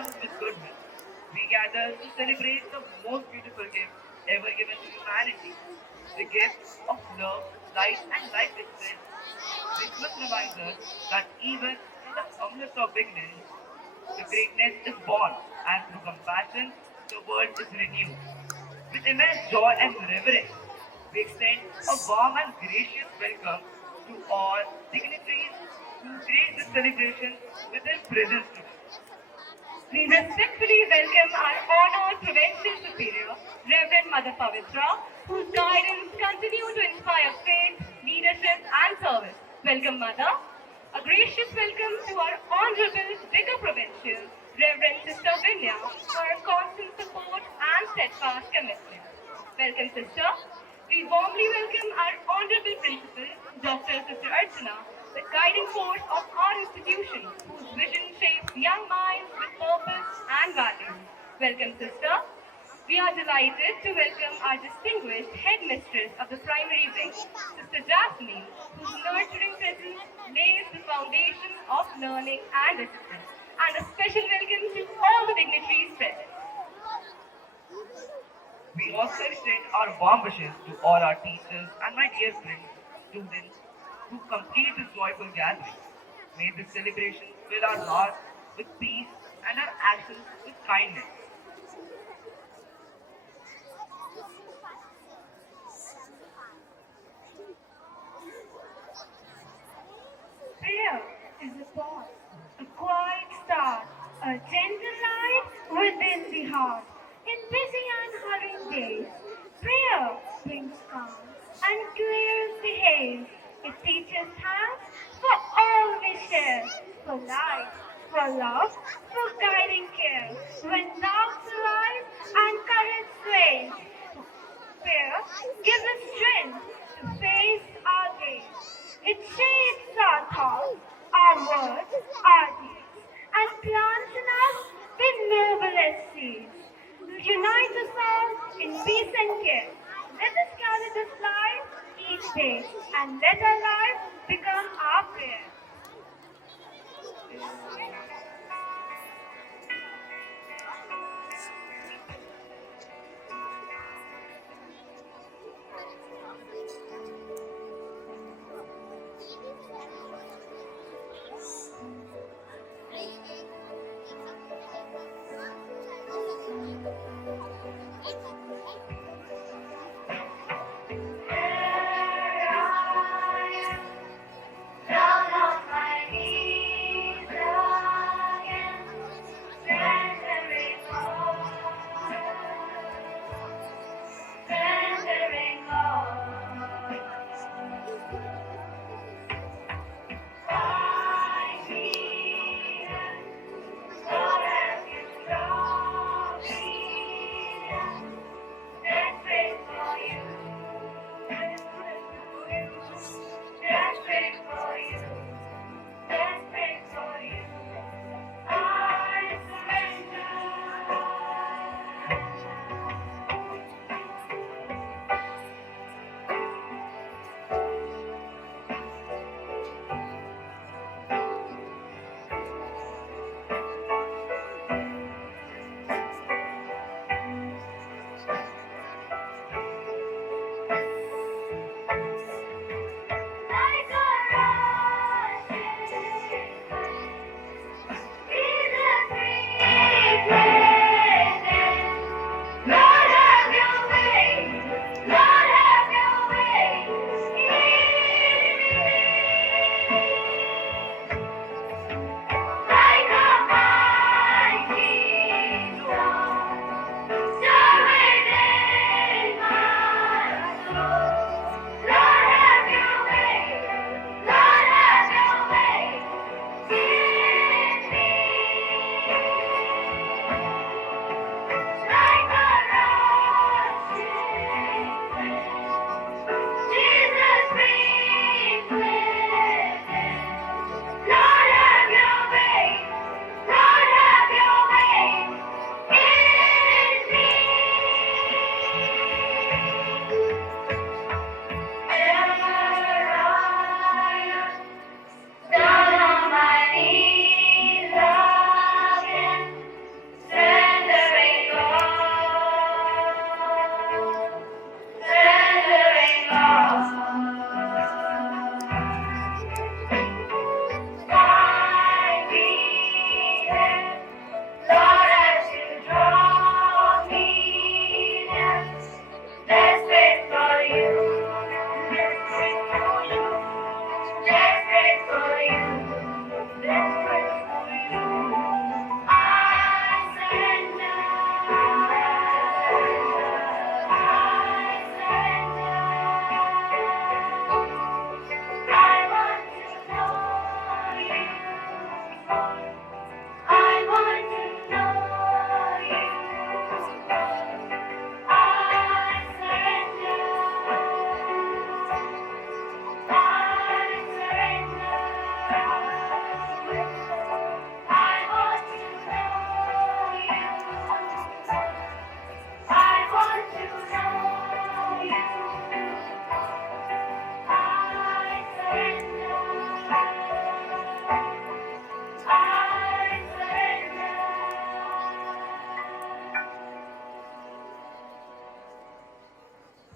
comes with goodness. We gather to celebrate the most beautiful gift ever given to humanity, the gift of love, light, and life itself. Christmas reminds us that even in the humblest of beginnings, the greatness is born, and through compassion, the world is renewed. With immense joy and reverence, we extend a warm and gracious welcome to all dignitaries who grace this celebration with their presence today. We respectfully welcome our honored Provincial Superior, Reverend Mother Pavitra, whose guidance continues to inspire faith, leadership, and service. Welcome, Mother. A gracious welcome to our Honorable Vicar Provincial, Reverend Sister Vinya, for her constant support and steadfast commitment. Welcome, Sister. We warmly welcome our Honorable Principal, Dr. Sister Archana, the guiding force of our institution, whose vision shapes young minds with purpose and values. Welcome, Sister. We are delighted to welcome our distinguished headmistress of the primary wing, Sister Jasmine, whose nurturing presence lays the foundation of learning and discipline. And a special welcome to all the dignitaries present. We also extend our warm wishes to all our teachers and my dear friends, students who complete this joyful gathering. May this celebration fill our hearts with peace and our actions with kindness. Prayer is a pause, a quiet start, a gentle light within the heart. In busy and hurrying days, prayer brings calm and clears the haze. It teaches thanks for all we share, for life, for love, for guiding care. When doubts arise and courage sways, prayer gives us strength to face our day. It shapes our thoughts, our words, our deeds, and plants in us the noblest seeds. Unite us all in peace and care. Let us carry this light each day, and let our life become our prayer. Down on my knees,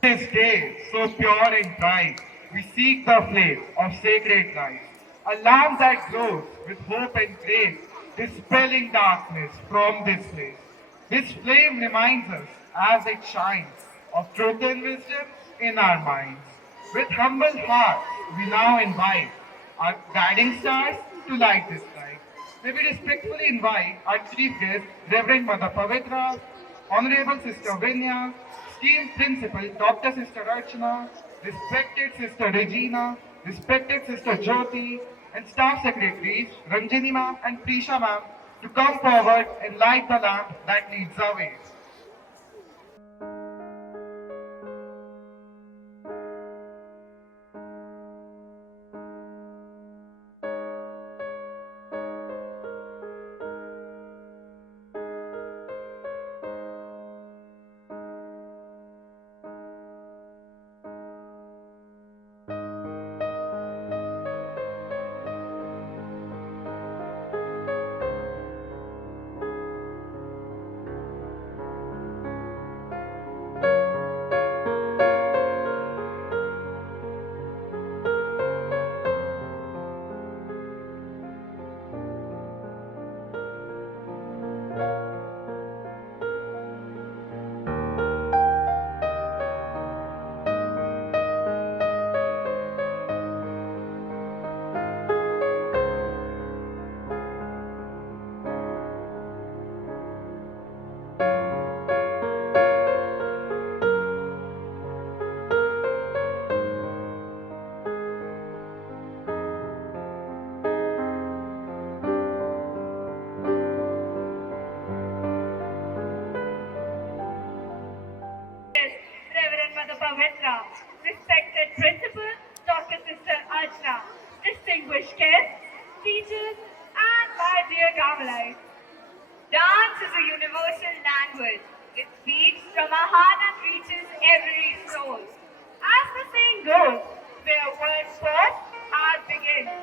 This day, so pure and bright, we seek the flame of sacred light, a lamp that glows with hope and grace, dispelling darkness from this place. This flame reminds us, as it shines, of truth and wisdom in our minds. With humble hearts, we now invite our guiding stars to light this light. May we respectfully invite our chief guest, Reverend Mother Pavitra, Honorable Sister Vinya, esteemed Principal Dr. Sister Archana, respected Sister Regina, respected Sister Jyoti, and Staff Secretaries Ranjini ma'am and Prisha ma'am to come forward and light the lamp that leads our way. Reverend Mother Pavitra, respected Principal Dr. Sister Archana, distinguished guests, teachers, and my dear Carmelites. Dance is a universal language. It speaks from our heart and reaches every soul. As the saying goes, where words first, heart begins.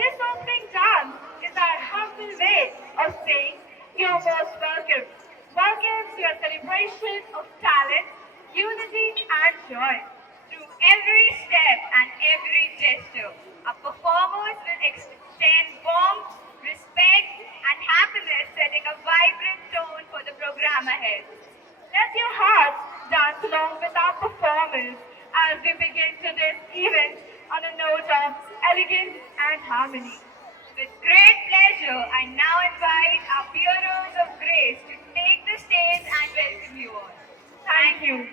This opening dance is our humble way of saying you're most welcome. Welcome to a celebration of talent, unity, and joy. Through every step and every gesture, our performers will extend warmth, respect, and happiness, setting a vibrant tone for the program ahead. Let your hearts dance along with our performers as we begin today's event on a note of elegance and harmony. With great pleasure, I now invite our Bureaus of Grace to take the stage and welcome you all. Thank you.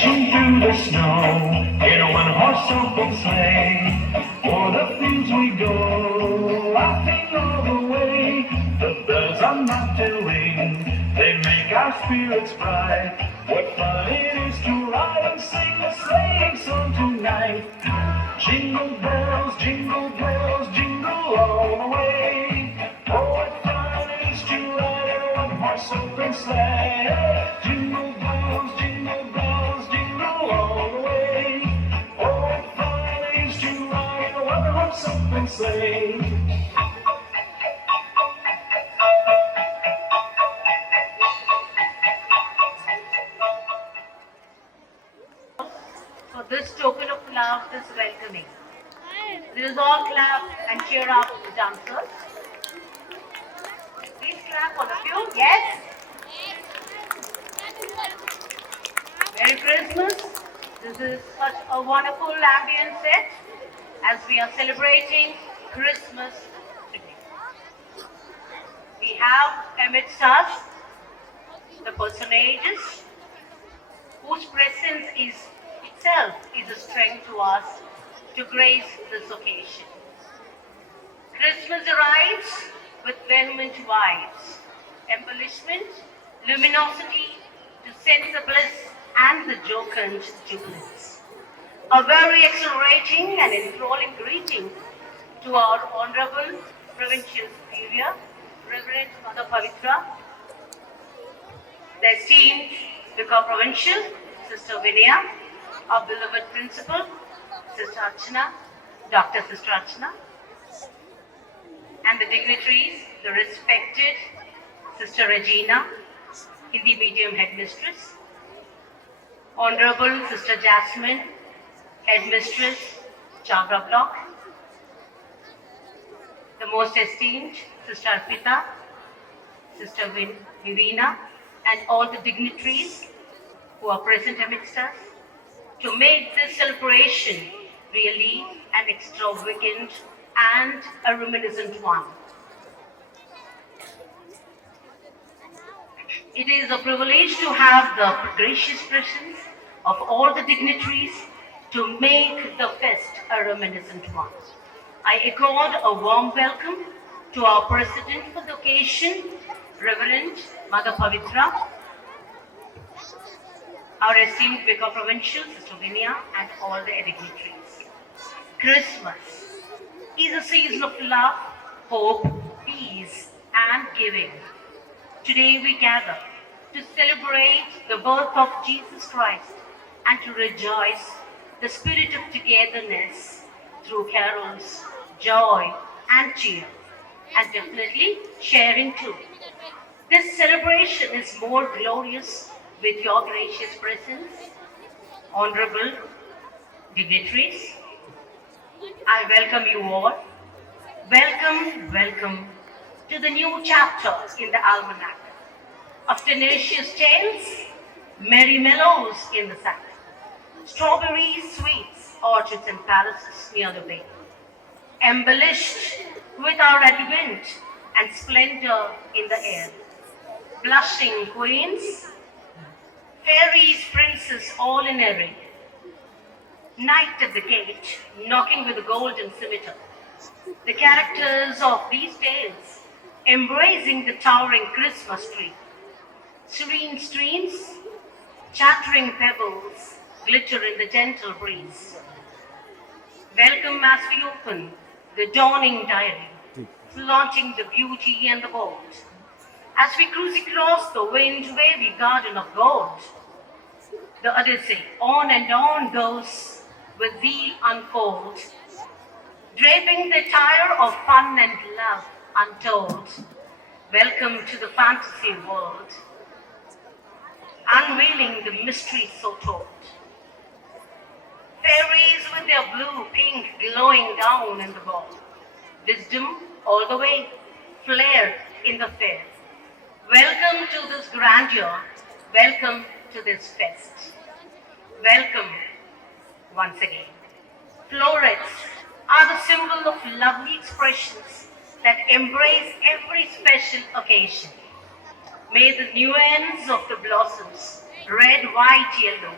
dashing through the snow in a one-horse open sleigh. O'er the fields we go, laughing all the way. The bells on mountain ring, they make our spirits bright. What fun it is to ride and sing a sleighing song tonight. Jingle bells, jingle all the way. Oh, what fun it is to ride in a one-horse open sleigh. Jingle bells, jingle all the way. Oh, what fun it is to ride in a one-horse open sleigh. For this token of love, this welcoming. Let us all clap and cheer up the dancers. Please clap, all of you. Yes? Merry Christmas. This is such a wonderful ambient set as we are celebrating Christmas today. We have amidst us the personages whose presence is itself is a strength to us to grace this occasion. Christmas arrives with vehement vibes, embellishment, luminosity to sense the bliss and the jocund jubilance. A very exhilarating and enthralling greeting to our Honorable Provincial Superior, Reverend Mother Pavitra, the esteemed Vicar Provincial, Sister Vinaya, our beloved Principal, Sister Archana, Dr. Sister Archana, and the dignitaries, the respected Sister Regina, Hindi Medium Headmistress, Honorable Sister Jasmine, Headmistress, Chhabra Block, the most esteemed Sister Arpita, Sister Virina, and all the dignitaries who are present amidst us to make this celebration really an extravagant and a reminiscent one. It is a privilege to have the gracious presence of all the dignitaries to make the fest a reminiscent one. I accord a warm welcome to our President for the occasion, Reverend Mother Pavitra, our esteemed Vicar Provincial, Sister Vinaya, and all the dignitaries. Christmas is a season of love, hope, peace, and giving. Today we gather to celebrate the birth of Jesus Christ and to rejoice the spirit of togetherness through carols, joy, and cheer, and definitely sharing too. This celebration is more glorious with your gracious presence, honorable dignitaries. I welcome you all. Welcome, welcome to the new chapter in the almanac of tenacious tales, merry mellows in the sun, strawberries, sweets, orchards and palaces near the bay, embellished with our advent and splendor in the air, blushing queens, fairies, princes, all in array, knight at the gate, knocking with a golden scimitar. The characters of these tales embracing the towering Christmas tree, serene streams, chattering pebbles, glitter in the gentle breeze. Welcome as we open the dawning diary, flaunting the beauty and the bold. As we cruise across the wind-wavy garden of gold, the Odyssey on and on goes with zeal unfold, draping the attire of fun and love untold. Welcome to the fantasy world, unveiling the mystery so told. Fairies with their blue, pink glowing down in the ball. Wisdom all the way, flared in the fair. Welcome to this grandeur. Welcome to this fest. Welcome once again. Florets are the symbol of lovely expressions that embrace every special occasion. May the nuance of the blossoms, red, white, yellow,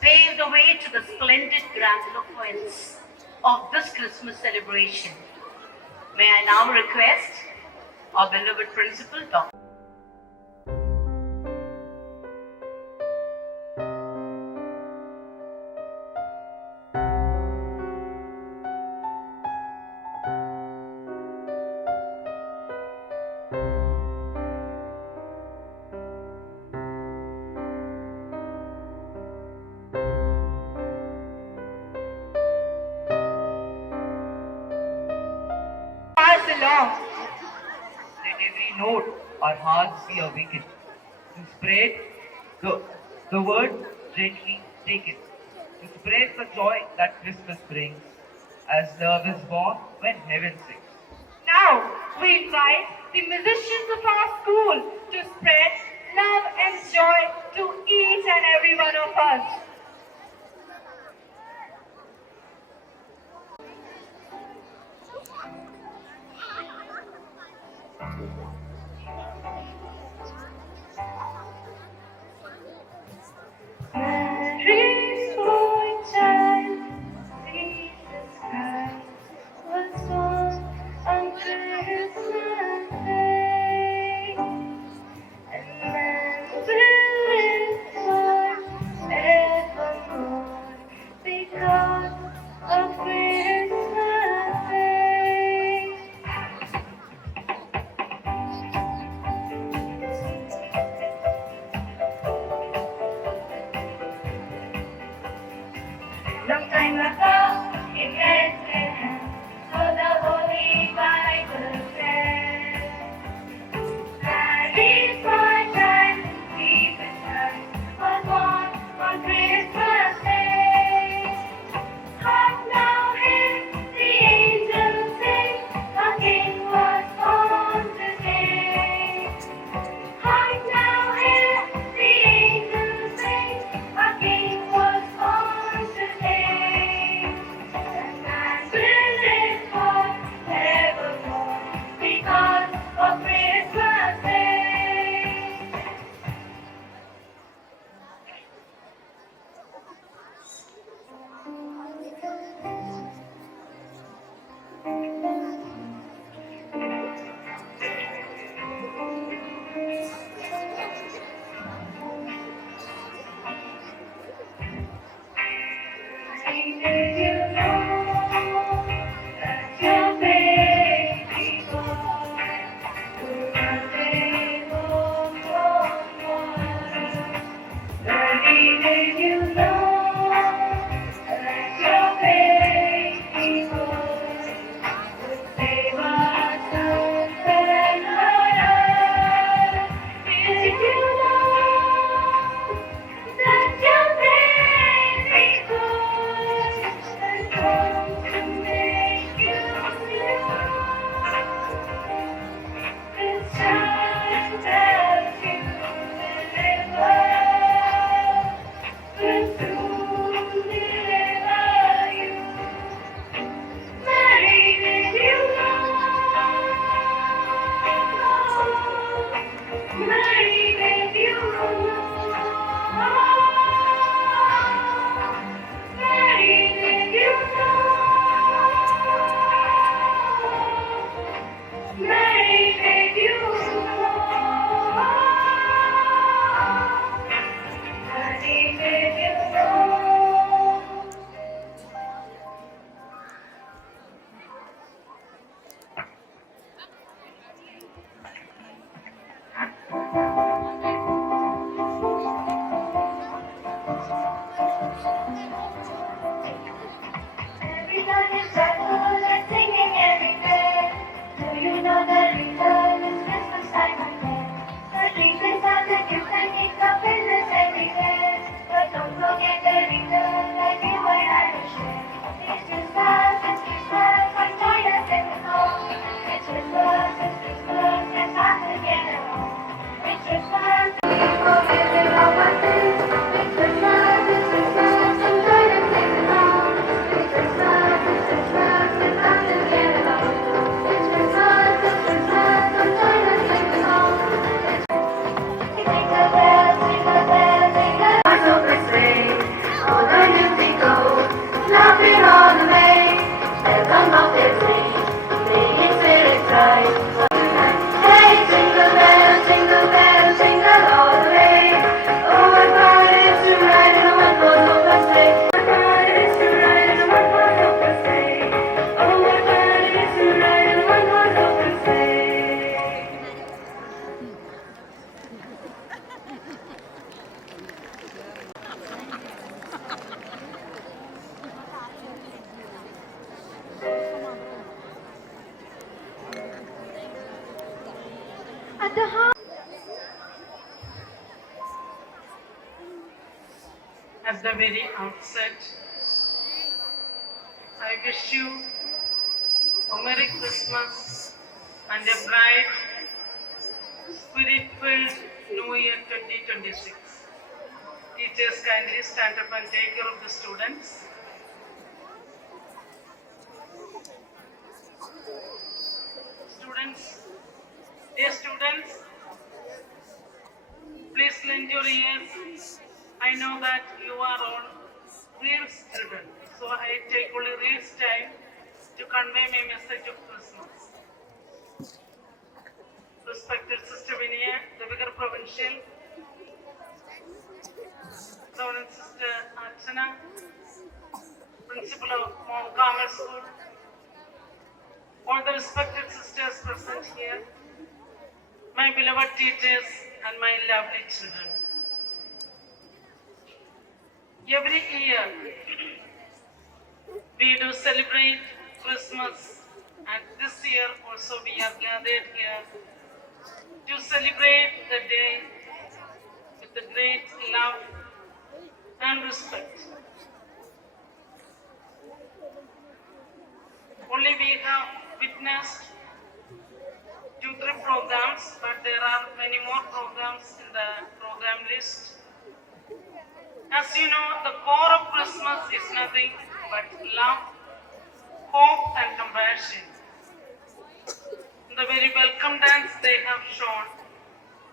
pave the way to the splendid grandiloquence of this Christmas celebration. May I now request our beloved principal, Dr. Pass along. Let every note our hearts be awakened to spread the word gently taken, to spread the joy that Christmas brings, as love is born when heaven sings. Now, we invite the musicians of our school to spread love and joy to each and every one of us. Mary's boy child, Jesus Christ, was born on Christmas Day, and man will live forevermore because of Christmas Day. Long time ago, in Bethlehem, so the Holy Bible says, Mary's boy child, Jesus Christ, was born on Christmas Day. Hark now, hear the angels sing, a King was born today. Hark now, hear the angels sing, a King was born today. And man will live forevermore because of Christmas Day. Did you know that your baby boy will one day walk on water? Did you know that your baby boy will save us from and Did you know that your baby boy at the heart. At the very outset, I wish you a Merry Christmas and a bright, spirit-filled New Year 2026. Teachers, kindly stand up and take care of the students. Dear students, please lend your ears. I know that you are all reels children, so I take only reels time to convey my message of Christmas. Respected Sister Vinaya, the Vicar Provincial, Reverend Sister Archana, Principal of Mount Carmel School, all the respected sisters present here, my beloved teachers and my lovely children. Every year, we do celebrate Christmas, and this year also we are gathered here to celebrate the day with the great love and respect. Only we have witnessed 2-3 programs, but there are many more programs in the program list. As you know, the core of Christmas is nothing but love, hope and compassion. In the very welcome dance they have shown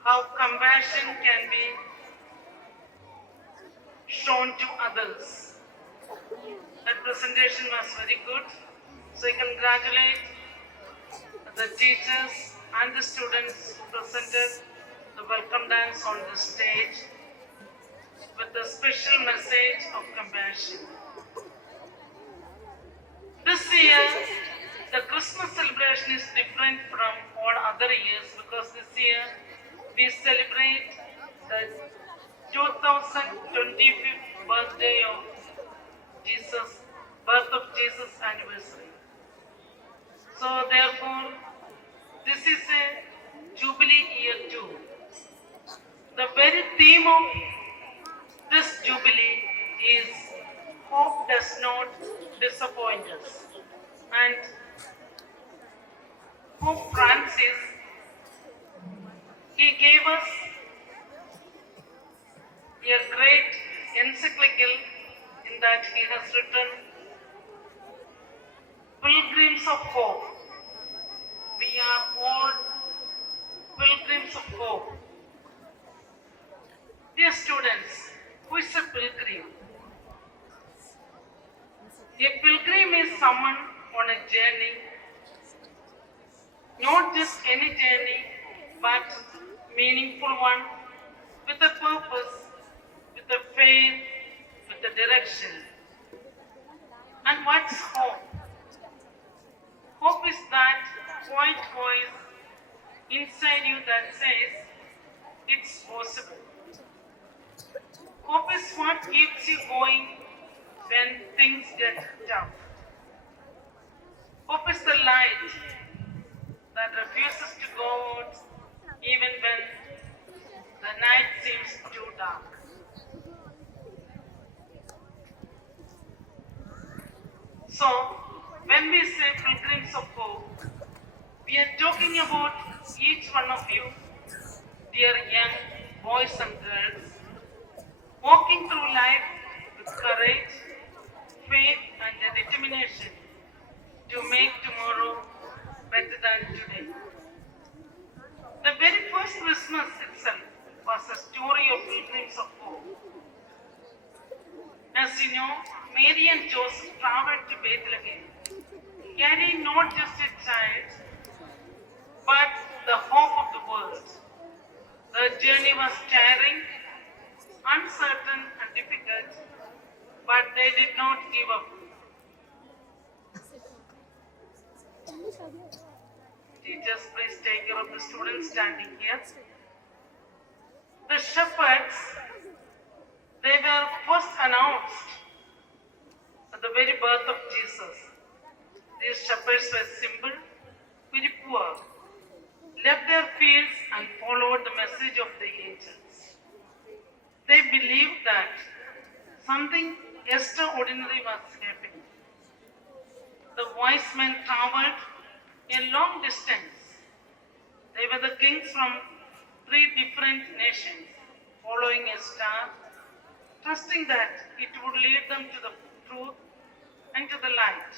how compassion can be shown to others. That presentation was very good. So I congratulate the teachers and the students who presented the welcome dance on the stage with a special message of compassion. This year, the Christmas celebration is different from all other years because this year we celebrate the 2025th birthday of Jesus, birth of Jesus anniversary. So therefore, this is a Jubilee year too. The very theme of this Jubilee is hope does not disappoint us. And Pope Francis, he gave us a great encyclical in that he has written Pilgrims of Hope. We are all pilgrims of hope. Dear students, who is a pilgrim? A pilgrim is someone on a journey, not just any journey, but meaningful one, with a purpose, with a faith, with a direction. And what's hope? Hope is that quiet voice inside you that says, it's possible. Hope is what keeps you going when things get tough. Hope is the light that refuses to go out even when the night seems too dark. So, when we say pilgrims of hope, we are talking about each one of you, dear young boys and girls, walking through life with courage, faith and determination to make tomorrow better than today. The very first Christmas itself was a story of pilgrims of hope. As you know, Mary and Joseph traveled to Bethlehem, carrying not just a child, but the hope of the world. The journey was tiring, uncertain and difficult, but they did not give up. Teachers, please take care of the students standing here. The shepherds, they were first announced at the very birth of Jesus. These shepherds were simple, very poor, left their fields and followed the message of the angels. They believed that something extraordinary was happening. The wise men traveled a long distance. They were the kings from 3 different nations, following a star, trusting that it would lead them to the truth and to the light.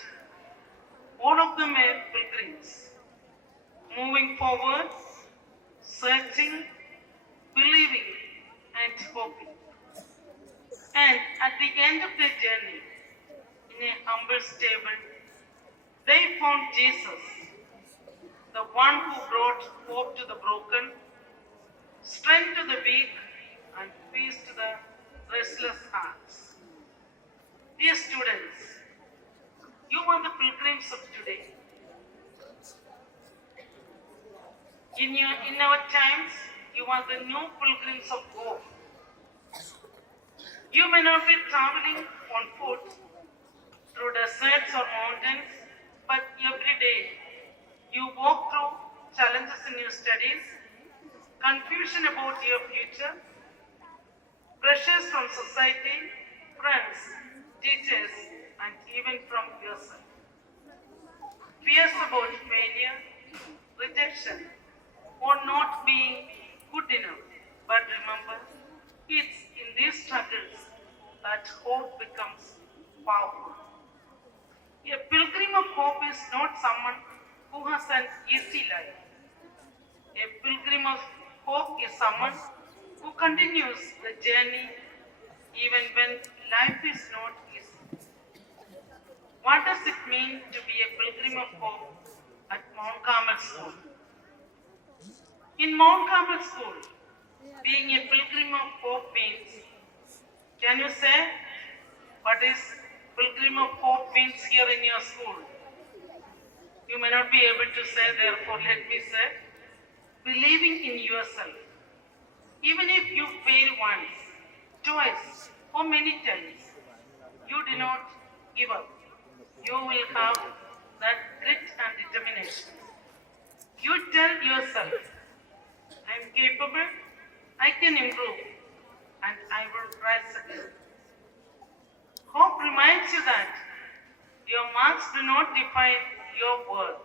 All of them were pilgrims, moving forward, searching, believing, and hoping. And at the end of their journey, in a humble stable, they found Jesus, the one who brought hope to the broken, strength to the weak, and peace to the restless hearts. Dear students, you are the pilgrims of today. In our times, you are the new pilgrims of hope. You may not be traveling on foot through deserts or mountains, but every day you walk through challenges in your studies, confusion about your future, pressures from society, friends, teachers, and even from yourself. Fears about failure, rejection, or not being good enough. But remember, it's in these struggles that hope becomes powerful. A pilgrim of hope is not someone who has an easy life. A pilgrim of hope is someone who continues the journey even when life is not easy. What does it mean to be a pilgrim of hope at Mount Carmel School? In Mount Carmel School, being a pilgrim of hope means, can you say what is pilgrim of hope means here in your school? You may not be able to say, therefore let me say, believing in yourself. Even if you fail once, twice, or many times, you do not give up. You will have that grit and determination. You tell yourself, I am capable, I can improve, and I will rise again. Hope reminds you that your marks do not define your worth.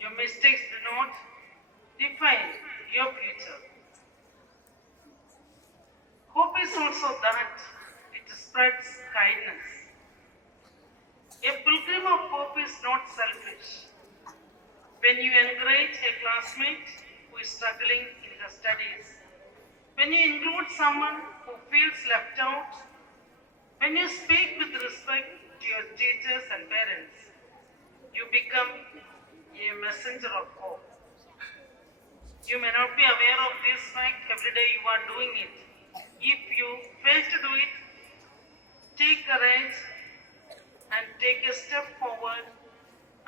Your mistakes do not define your future. Hope is also that it spreads kindness. A pilgrim of hope is not selfish. When you encourage a classmate who is struggling in her studies, when you include someone who feels left out, when you speak with respect to your teachers and parents, you become a messenger of hope. You may not be aware of this fact every day you are doing it. If you fail to do it, take courage and take a step forward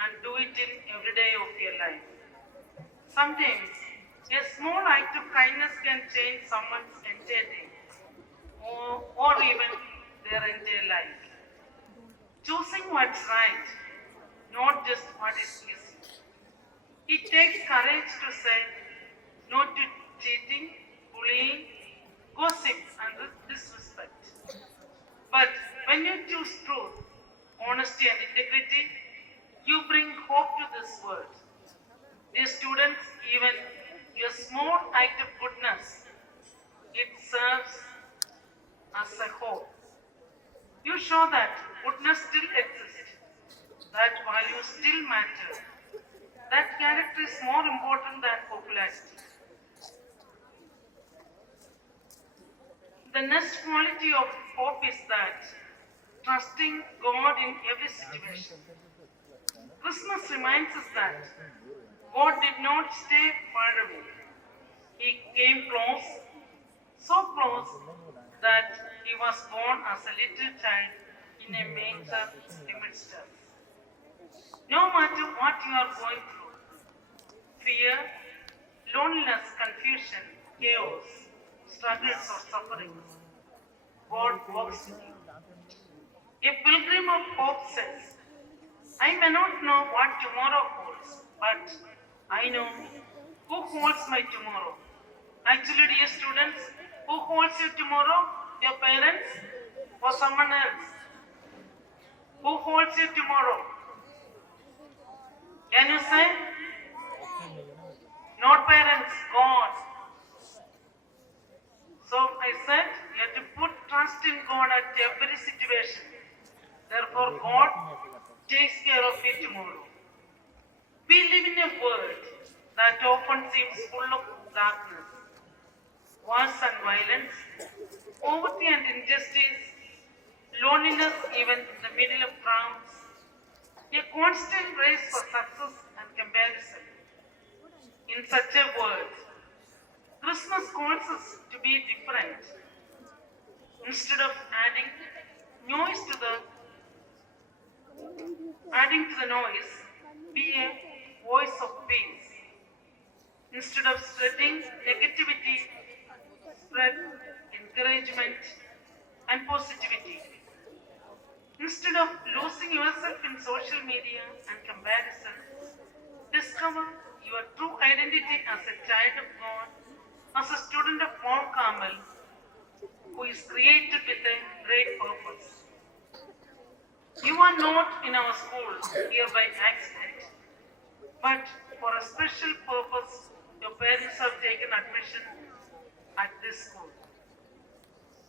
and do it in every day of your life. Sometimes a small act of kindness can change someone's entire day or even their entire life. Choosing what's right, not just what is easy. It takes courage to say no to cheating, bullying, gossip, and disrespect. But when you choose truth, honesty, and integrity, you bring hope to this world. Dear students, even your small act of goodness, it serves as a hope. You show that goodness still exists, that values still matter, that character is more important than popularity. The next quality of hope is that trusting God in every situation. Christmas reminds us that God did not stay far away. He came close, so close that he was born as a little child in a manger amidst us. No matter what you are going through, fear, loneliness, confusion, chaos, struggles or sufferings, God walks with you. A pilgrim of hope says, I may not know what tomorrow holds, but I know Who holds my tomorrow? Actually, dear students, who holds your tomorrow? Your parents or someone else? Who holds your tomorrow? Can you say? Not parents, God. So I said you have to put trust in God at every situation. Therefore, God takes care of you tomorrow. We live in a world that often seems full of darkness, wars and violence, poverty and injustice, loneliness even in the middle of crowds, a constant race for success and comparison. In such a world, Christmas calls us to be different. Instead of adding to the noise, be a voice of peace. Instead of spreading negativity, spread encouragement and positivity. Instead of losing yourself in social media and comparison, discover your true identity as a child of God, as a student of Mount Carmel, who is created with a great purpose. You are not in our school here by accident, but for a special purpose. Your parents have taken admission at this school.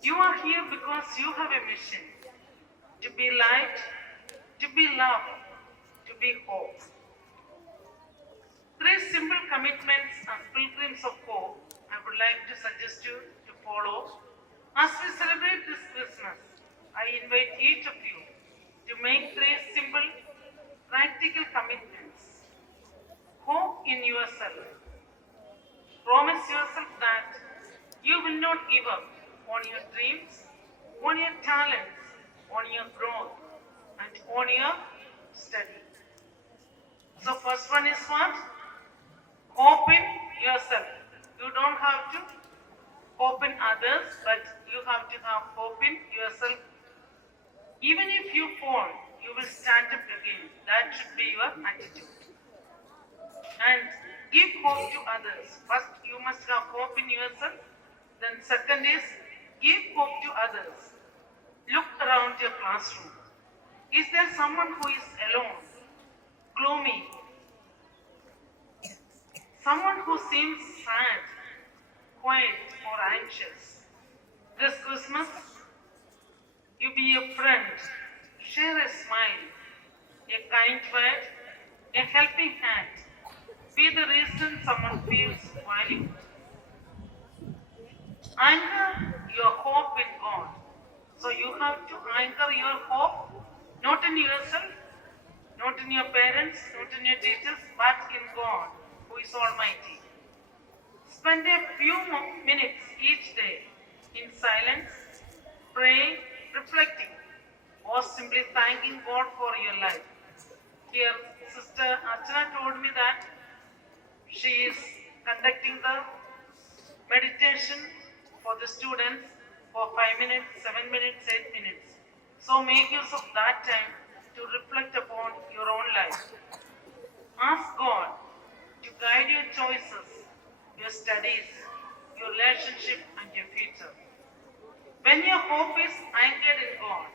You are here because you have a mission to be light, to be love, to be hope. Three simple commitments as pilgrims of hope I would like to suggest you to follow. As we celebrate this Christmas, I invite each of you to make three simple, practical commitments. Hope in yourself. Promise yourself that you will not give up on your dreams, on your talents, on your growth, and on your study. So first one is what? Hope in yourself. You don't have to hope in others, but you have to have hope in yourself. Even if you fall, you will stand up again. That should be your attitude. And give hope to others. First, you must have hope in yourself. Then second is, give hope to others. Look around your classroom. Is there someone who is alone, gloomy? Someone who seems sad, quiet, or anxious? This Christmas, you be a friend. Share a smile, a kind word, a helping hand. Be the reason someone feels valued. Anchor your hope in God. So you have to anchor your hope not in yourself, not in your parents, not in your teachers, but in God, who is Almighty. Spend a few minutes each day in silence, praying, reflecting, or simply thanking God for your life. Here, Sister Archana told me that she is conducting the meditation for the students for 5 minutes, 7 minutes, 8 minutes. So make use of that time to reflect upon your own life. Ask God to guide your choices, your studies, your relationship, and your future. When your hope is anchored in God,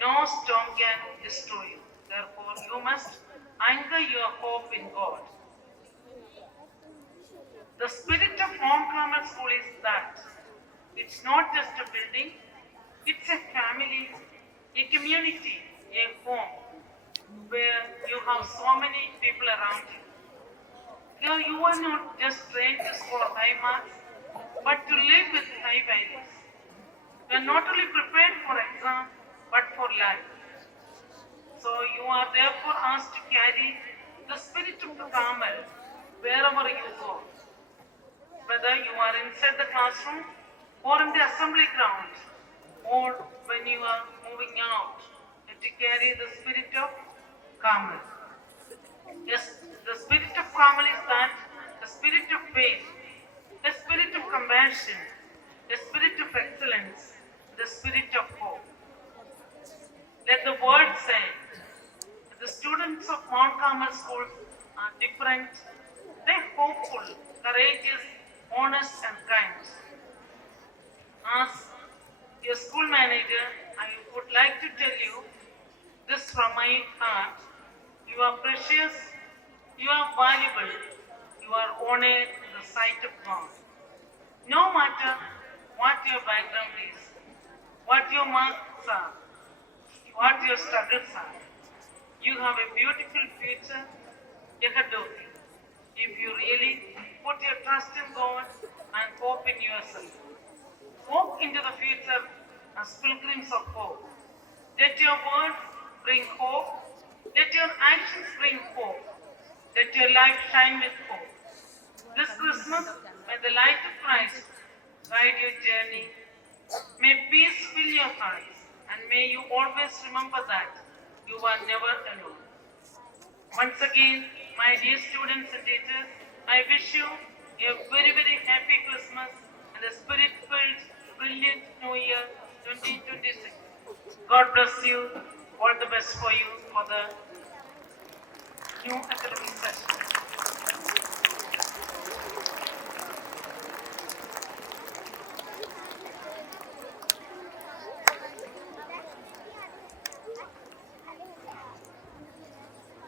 no storm can destroy you. Therefore, you must anchor your hope in God. The spirit of Mount Carmel School is that it's not just a building, it's a family, a community, a home where you have so many people around you. Here you are not just trained to score high marks, but to live with high values. You are not only prepared for exam, but for life. So you are therefore asked to carry the spirit of the Carmel wherever you go. Whether you are inside the classroom or in the assembly ground or when you are moving out, you have to carry the spirit of Carmel. Yes, the spirit of Carmel is that the spirit of faith, the spirit of compassion, the spirit of excellence, the spirit of hope. Let the word say, the students of Mount Carmel School are different. They hopeful, courageous, honest, and kind. As your school manager, I would like to tell you this from my heart. You are precious, you are valuable, you are honored in the sight of God. No matter what your background is, what your marks are, what your struggles are, you have a beautiful future ahead of you if you really put your trust in God and hope in yourself. Walk into the future as pilgrims of hope. Let your words bring hope. Let your actions bring hope. Let your life shine with hope. This Christmas, may the light of Christ guide your journey. May peace fill your hearts, and may you always remember that you are never alone. Once again, my dear students and teachers, I wish you a very, very happy Christmas and a spirit-filled, brilliant New Year 2026. God bless you. All the best for you for the new academic session.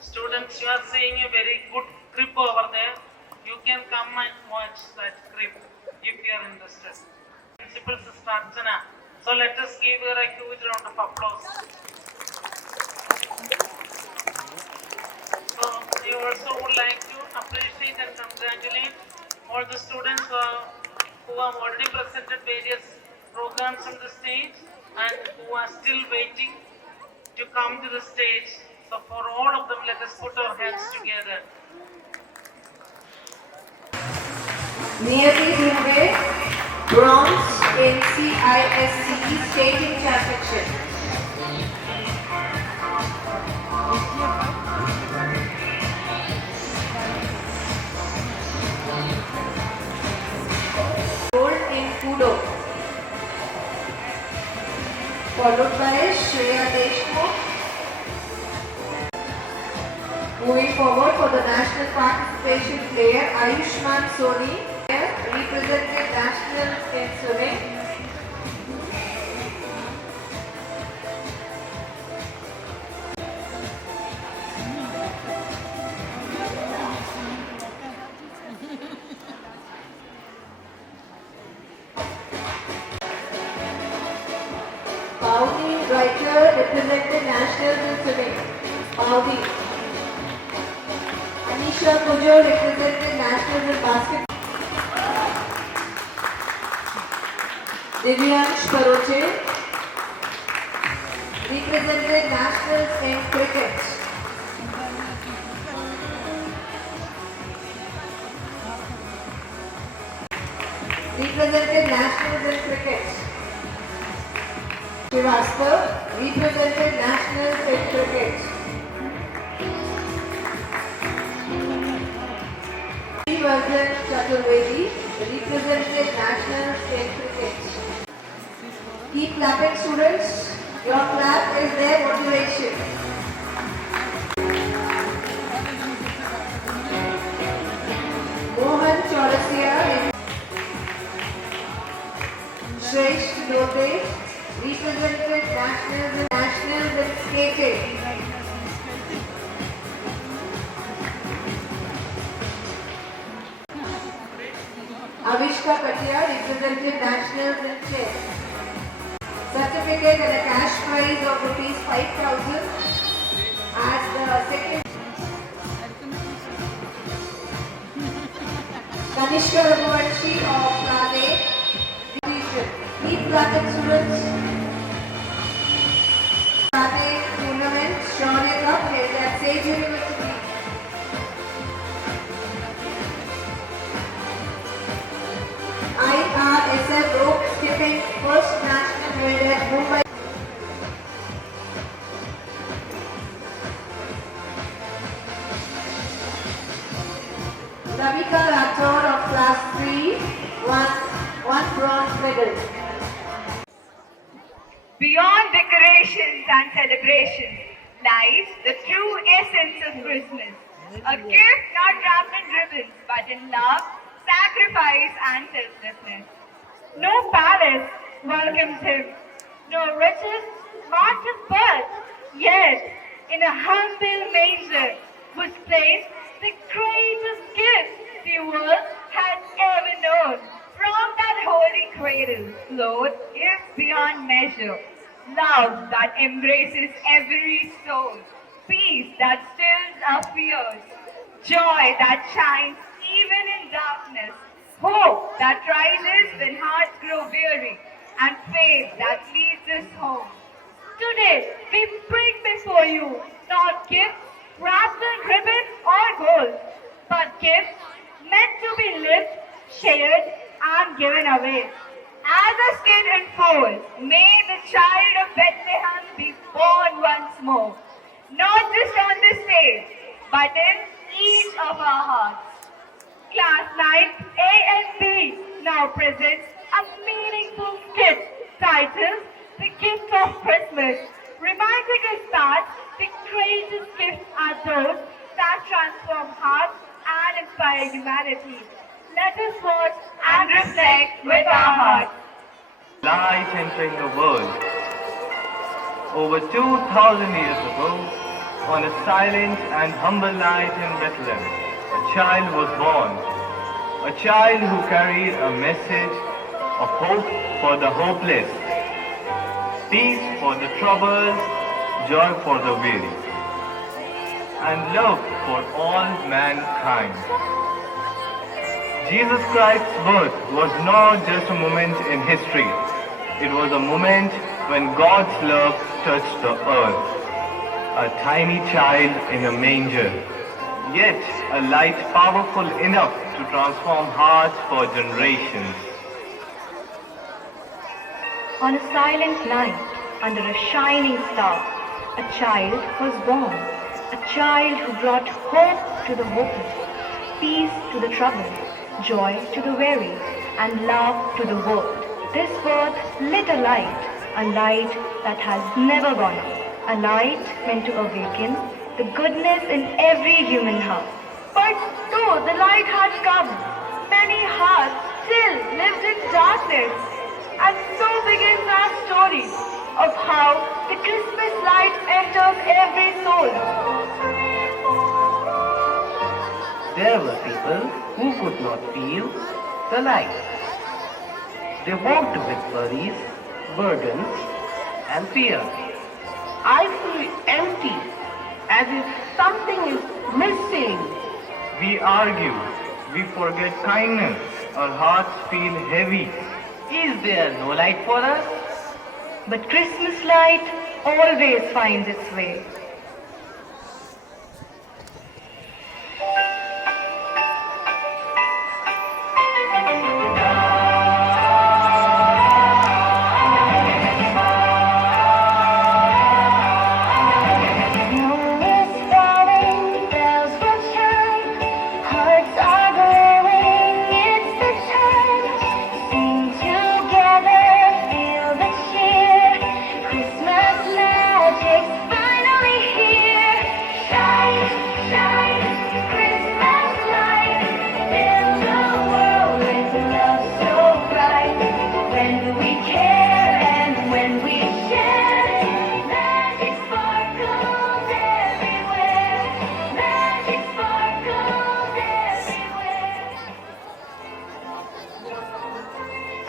Students, you are seeing a very good grip over there. You can come and watch that grip if you are interested. Principal Sister Archana. So let us give her a huge round of applause. So I also would like to appreciate and congratulate all the students who have already presented various programs on the stage and who are still waiting to come to the stage. So for all of them, let us put our hands together. Nearly Dhumbe, bronze in CISCE Skating Championship. Gold in Kudo. Followed by Shreya Deshmukh. Moving forward for the national participation player Ayushman Soni, represented nationals in swimming. Paudi Writer represented nationals in swimming. Paudi. Anisha Pujo represented nationals in basketball. Divyansh Paroche represented nationals in cricket. Represented nationals in cricket. Srivastav represented nationals in cricket. Vardhan Chaturvedi represented nationals in cricket. Keep clapping, students. Your clap is their motivation. Mohan Chaurasia, Shresh Lote represented nationals in skating. Avishka Katia represented nationals in chess. Certificate and a cash prize of ₹5,000 as the second. Kanishka Raghuvanshi of Class 8. Keep clapping, students. Class tournament Shawnee Cup held at Sage University. IRSF rope skipping first national held at Mumbai. Ravika Rathod of Class 3 won one bronze medal. Beyond decorations and celebrations lies the true essence of Christmas, A gift not wrapped in ribbons, but in love, sacrifice, and selflessness. No palace welcomes him, no riches marked his birth, yet in a humble manger was placed the greatest gift the world has ever known. From that holy cradle, Lord, is beyond measure, love that embraces every soul, peace that stills our fears, joy that shines even in darkness, hope that rises when hearts grow weary, and faith that leads us home. Today, we bring before you not gifts wrapped in ribbons or gold, but gifts meant to be lived, shared, and given away. As a skit unfolds, may the child of Bethlehem be born once more, not just on the stage, but in each of our hearts. Class 9 A and B now presents a meaningful skit titled The Gift of Christmas, reminding us that the greatest gifts are those that transform hearts and inspire humanity. Let us watch and reflect with our hearts. Light entering the world. Over 2,000 years ago, on a silent and humble night in Bethlehem, a child was born. A child who carried a message of hope for the hopeless, peace for the troubled, joy for the weary, and love for all mankind. Jesus Christ's birth was not just a moment in history. It was a moment when God's love touched the earth. A tiny child in a manger, yet a light powerful enough to transform hearts for generations. On a silent night, under a shining star, a child was born. A child who brought hope to the hopeless, peace to the troubled, joy to the weary, and love to the world. This birth lit a light that has never gone out, a light meant to awaken the goodness in every human heart. But though the light had come, many hearts still lived in darkness. And so begins our story of how the Christmas light enters every soul. There were people who could not feel the light. They walked with worries, burdens, and fear. I feel empty, as if something is missing. We argue, we forget kindness, our hearts feel heavy. Is there no light for us? But Christmas light always finds its way.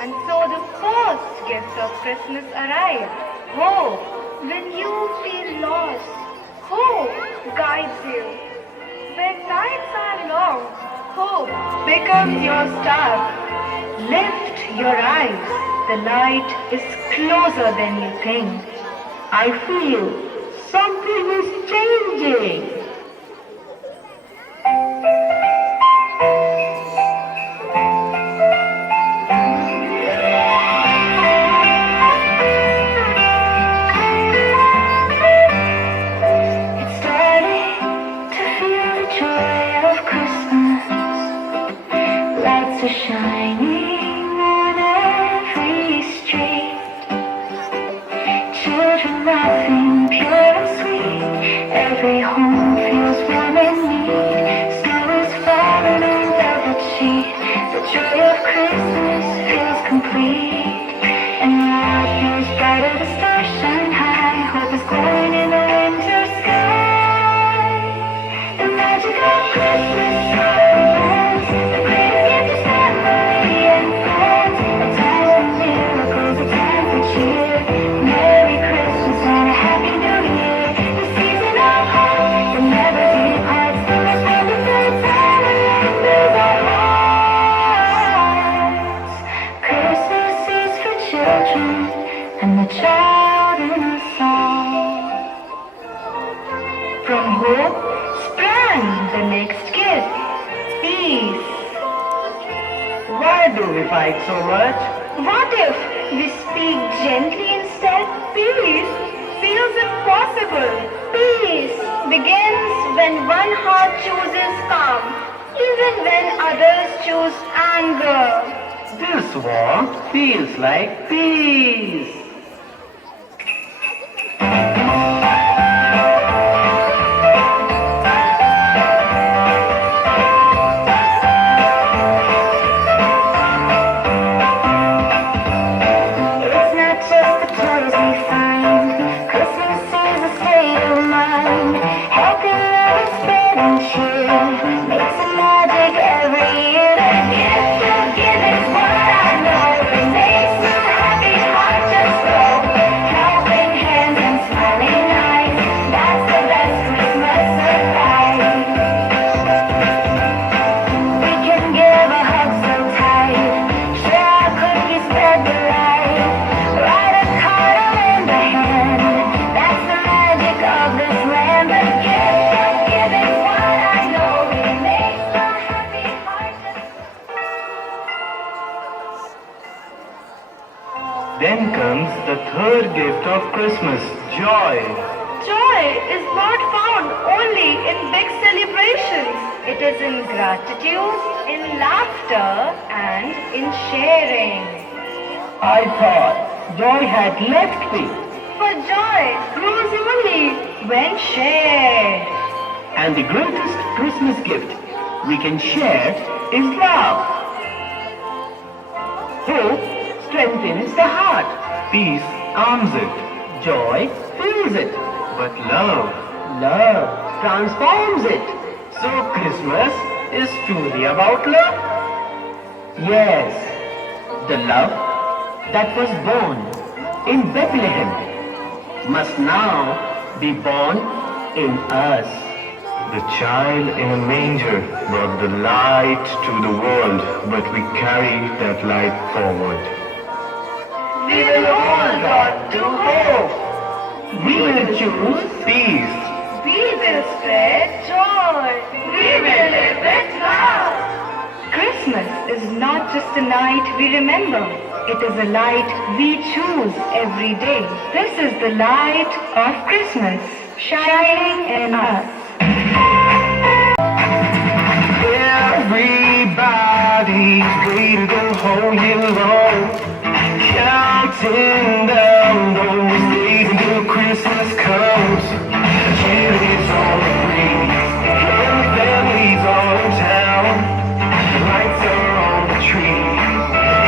And so the first gift of Christmas arrived. Hope. When you feel lost, hope guides you. When nights are long, hope becomes your star. Lift your eyes. The light is closer than you think. I feel something is changing. Lights are shining on every street. Children laughing, pure and sweet. Every home From hope sprang the next gift, peace. Why do we fight so much? What if we speak gently instead? Peace feels impossible. Peace begins when one heart chooses calm, even when others choose anger. This warmth feels like peace. It's not just the toys we find. Christmas is a state of mind. Happy love is spread and cheer. Makes a magic every year. The gift of giving's what I know. It makes my happy heart just glow. Clapping hands and smiling eyes. That's the best Christmas surprise. We can give a hug so tight. Share our cookies, spread the light. Write a card or lend a hand. That's the magic of this land. The gift of giving, what I know. It makes my happy heart just Then comes the third gift of Christmas, joy. Joy is not found only in big celebrations. It is in gratitude, in laughter, and in sharing. I thought joy had left me. For joy grows only when shared. And the greatest Christmas gift we can share is love. Hope strengthens the heart. Peace calms it, Joy fills it. but love. Love transforms it. So Christmas is truly about love. Yes, the love that was born in Bethlehem must now be born in us. The child in a manger brought the light to the world, but we carry that light forward. We will hold on to hope. We will choose Peace. We will spread joy. We will live with love. Christmas is not just a night we remember. It is a light we choose every day. This is the light of Christmas shining in us. Everybody waited the whole year long, counting down those days until Christmas comes. Cheerleaders on the breeze, young families all in town, the lights are on the trees.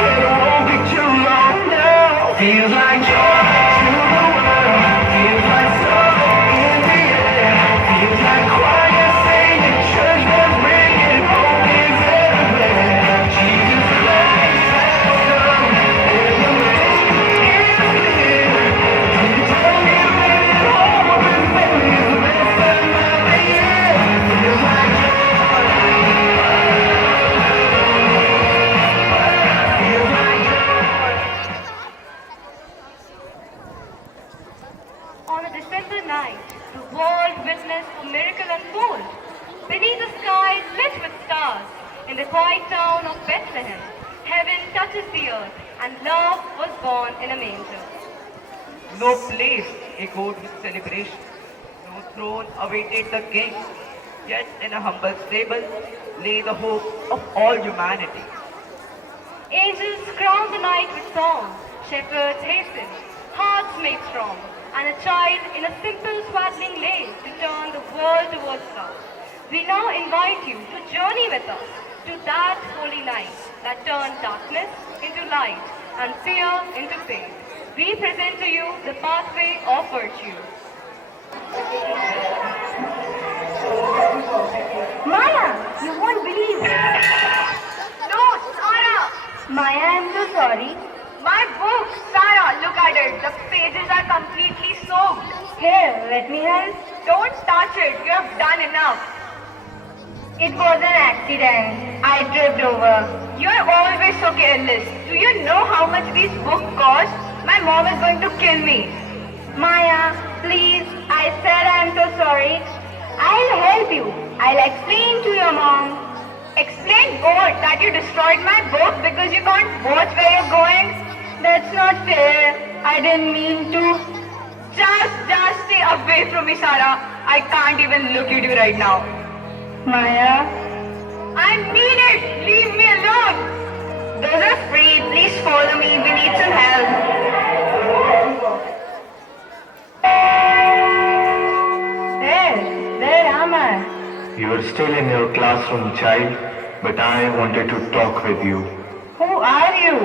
It won't be too long now. Feels like joy to the world, feels like summer in the air, feels like choir singing, church bells ringing, hope is everywhere. Jesus Christ has come, and the message is clear. You tell me when at home with family is the best time of the year. Feels like joy. Feels like joy. On a December night, the world witnessed a miracle unfold. Beneath the sky lit with stars, in the quiet town of Bethlehem, heaven touches the earth, and love was born in a manger. No place echoed with celebration. No throne awaited the king. Yet in a humble stable lay the hope of all humanity. Angels crown the night with song, shepherds hasten, hearts made strong, and a child in a simple swaddling lays to turn the world towards love. We now invite you to journey with us to that holy night that turned darkness into light and fear into faith. We present to you the pathway of virtue. Maya, you won't believe. No, Sarah. Maya, I'm so sorry. My book, Sarah, look at it. The pages are completely soaked. Here, let me help. Don't touch it. You have done enough. It was an accident. I tripped over. You're always so careless. Do you know how much these books cost? My mom is going to kill me. Maya, please. I said I'm so sorry. I'll help you. I'll explain to your mom. Explain what? That you destroyed my book because you can't watch where you're going? That's not fair. I didn't mean to. Just stay away from me, Sarah. I can't even look at you right now. Maya? I mean it. Leave me alone. Those are free. Please follow me. We need some help. Where am I? You are still in your classroom, child, but I wanted to talk with you. Who are you?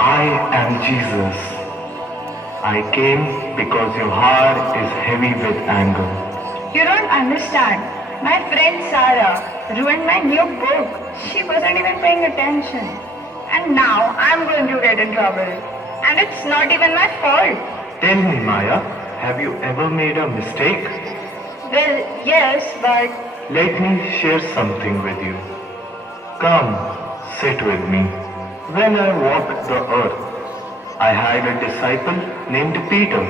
I am Jesus. I came because your heart is heavy with anger. You don't understand. My friend Sarah ruined my new book. She wasn't even paying attention. And now I'm going to get in trouble. And it's not even my fault. Tell me, Maya, have you ever made a mistake? Well, yes, but Let me share something with you. Come, sit with me. When I walked the earth, I had a disciple named Peter.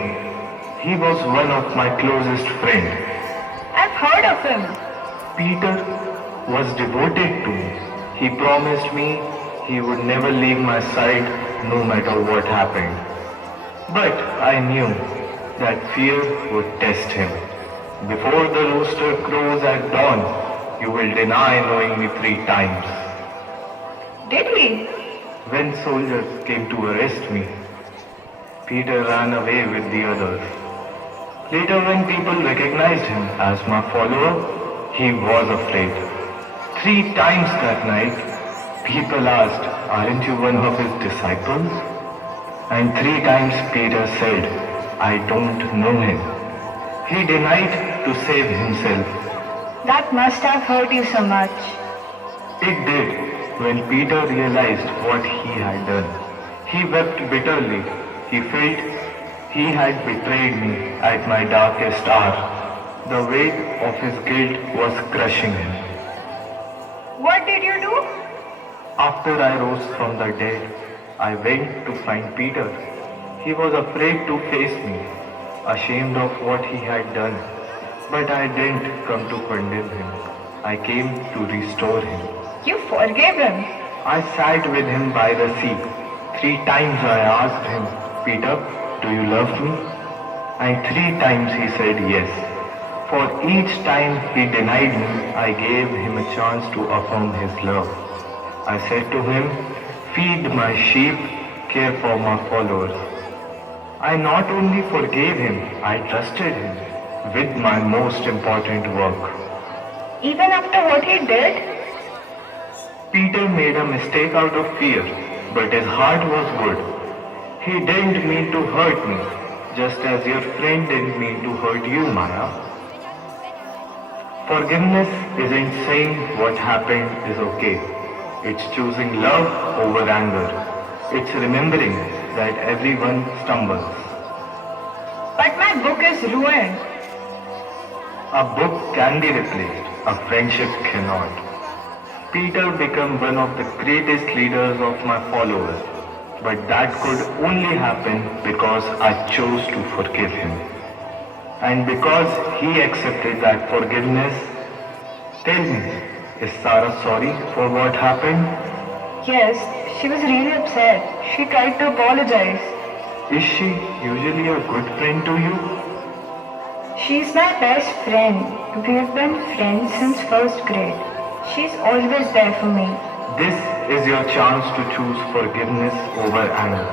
He was one of my closest friends. I've heard of him. Peter was devoted to me. He promised me he would never leave my side no matter what happened. But I knew that fear would test him. Before the rooster crows at dawn, you will deny knowing me 3 times. Did he? When soldiers came to arrest me, Peter ran away with the others. Later, when people recognized him as my follower, he was afraid. 3 times that night, people asked, "Aren't you one of his disciples?" And 3 times Peter said, "I don't know him." He denied to save himself. That must have hurt you so much. It did when Peter realized what he had done. He wept bitterly. He felt he had betrayed me at my darkest hour. The weight of his guilt was crushing him. What did you do? After I rose from the dead, I went to find Peter. He was afraid to face me, ashamed of what he had done. But I didn't come to condemn him. I came to restore him. You forgave him. I sat with him by the sea. 3 times I asked him, "Peter, do you love me?" And 3 times he said yes. For each time he denied me, I gave him a chance to affirm his love. I said to him, "Feed my sheep, care for my followers." I not only forgave him, I trusted him with my most important work. Even after what he did? Peter made a mistake out of fear, but his heart was good. He didn't mean to hurt me, just as your friend didn't mean to hurt you, Maya. Forgiveness isn't saying what happened is okay. It's choosing love over anger. It's remembering that everyone stumbles. But my book is ruined. A book can be replaced, a friendship cannot. Peter became one of the greatest leaders of my followers, but that could only happen because I chose to forgive him. And because he accepted that forgiveness, tell me, is Sarah sorry for what happened? Yes, she was really upset. She tried to apologize. Is she usually a good friend to you? She's my best friend. We've been friends since 1st grade. She's always there for me. This is your chance to choose forgiveness over anger,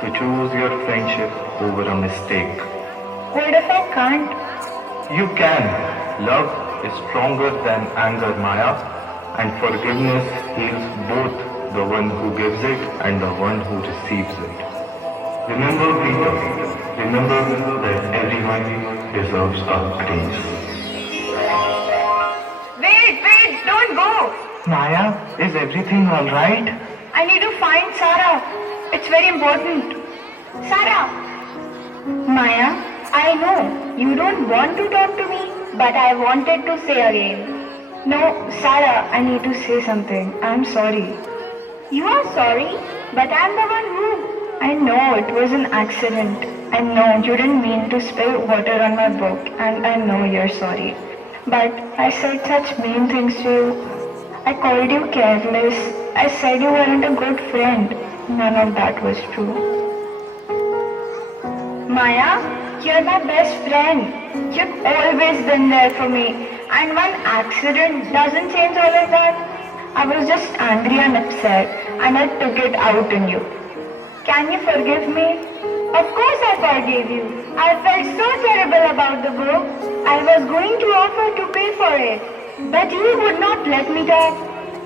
to choose your friendship over a mistake. What if I can't? You can. Love is stronger than anger, Maya, and forgiveness heals both the one who gives it and the one who receives it. Remember, Peter, remember that everyone deserves a grace. Wait, don't go. Maya, is everything alright? I need to find Sarah. It's very important. Sarah! Maya, I know you don't want to talk to me, but I wanted to say again. No, Sarah, I need to say something. I'm sorry. You are sorry, but I'm the one who... I know it was an accident. I know you didn't mean to spill water on my book, and I know you're sorry. But I said such mean things to you. I called you careless. I said you weren't a good friend. None of that was true. Maya, you're my best friend. You've always been there for me. And one accident doesn't change all of that. I was just angry and upset, and I took it out on you. Can you forgive me? Of course I forgave you. I felt so terrible about the book. I was going to offer to pay for it. But you would not let me talk.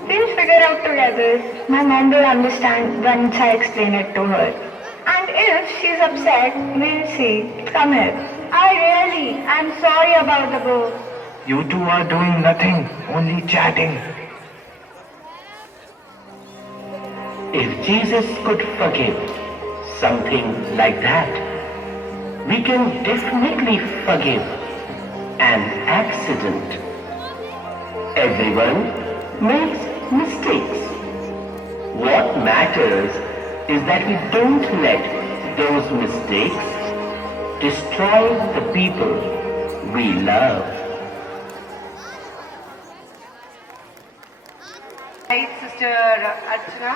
We'll figure out together. My mom will understand once I explain it to her. And if she's upset, we'll see. Come here. I'm sorry about the book. You two are doing nothing, only chatting. If Jesus could forgive something like that, we can definitely forgive an accident. Everyone makes mistakes. What matters is that we don't let those mistakes destroy the people we love. Right, Sister Archana,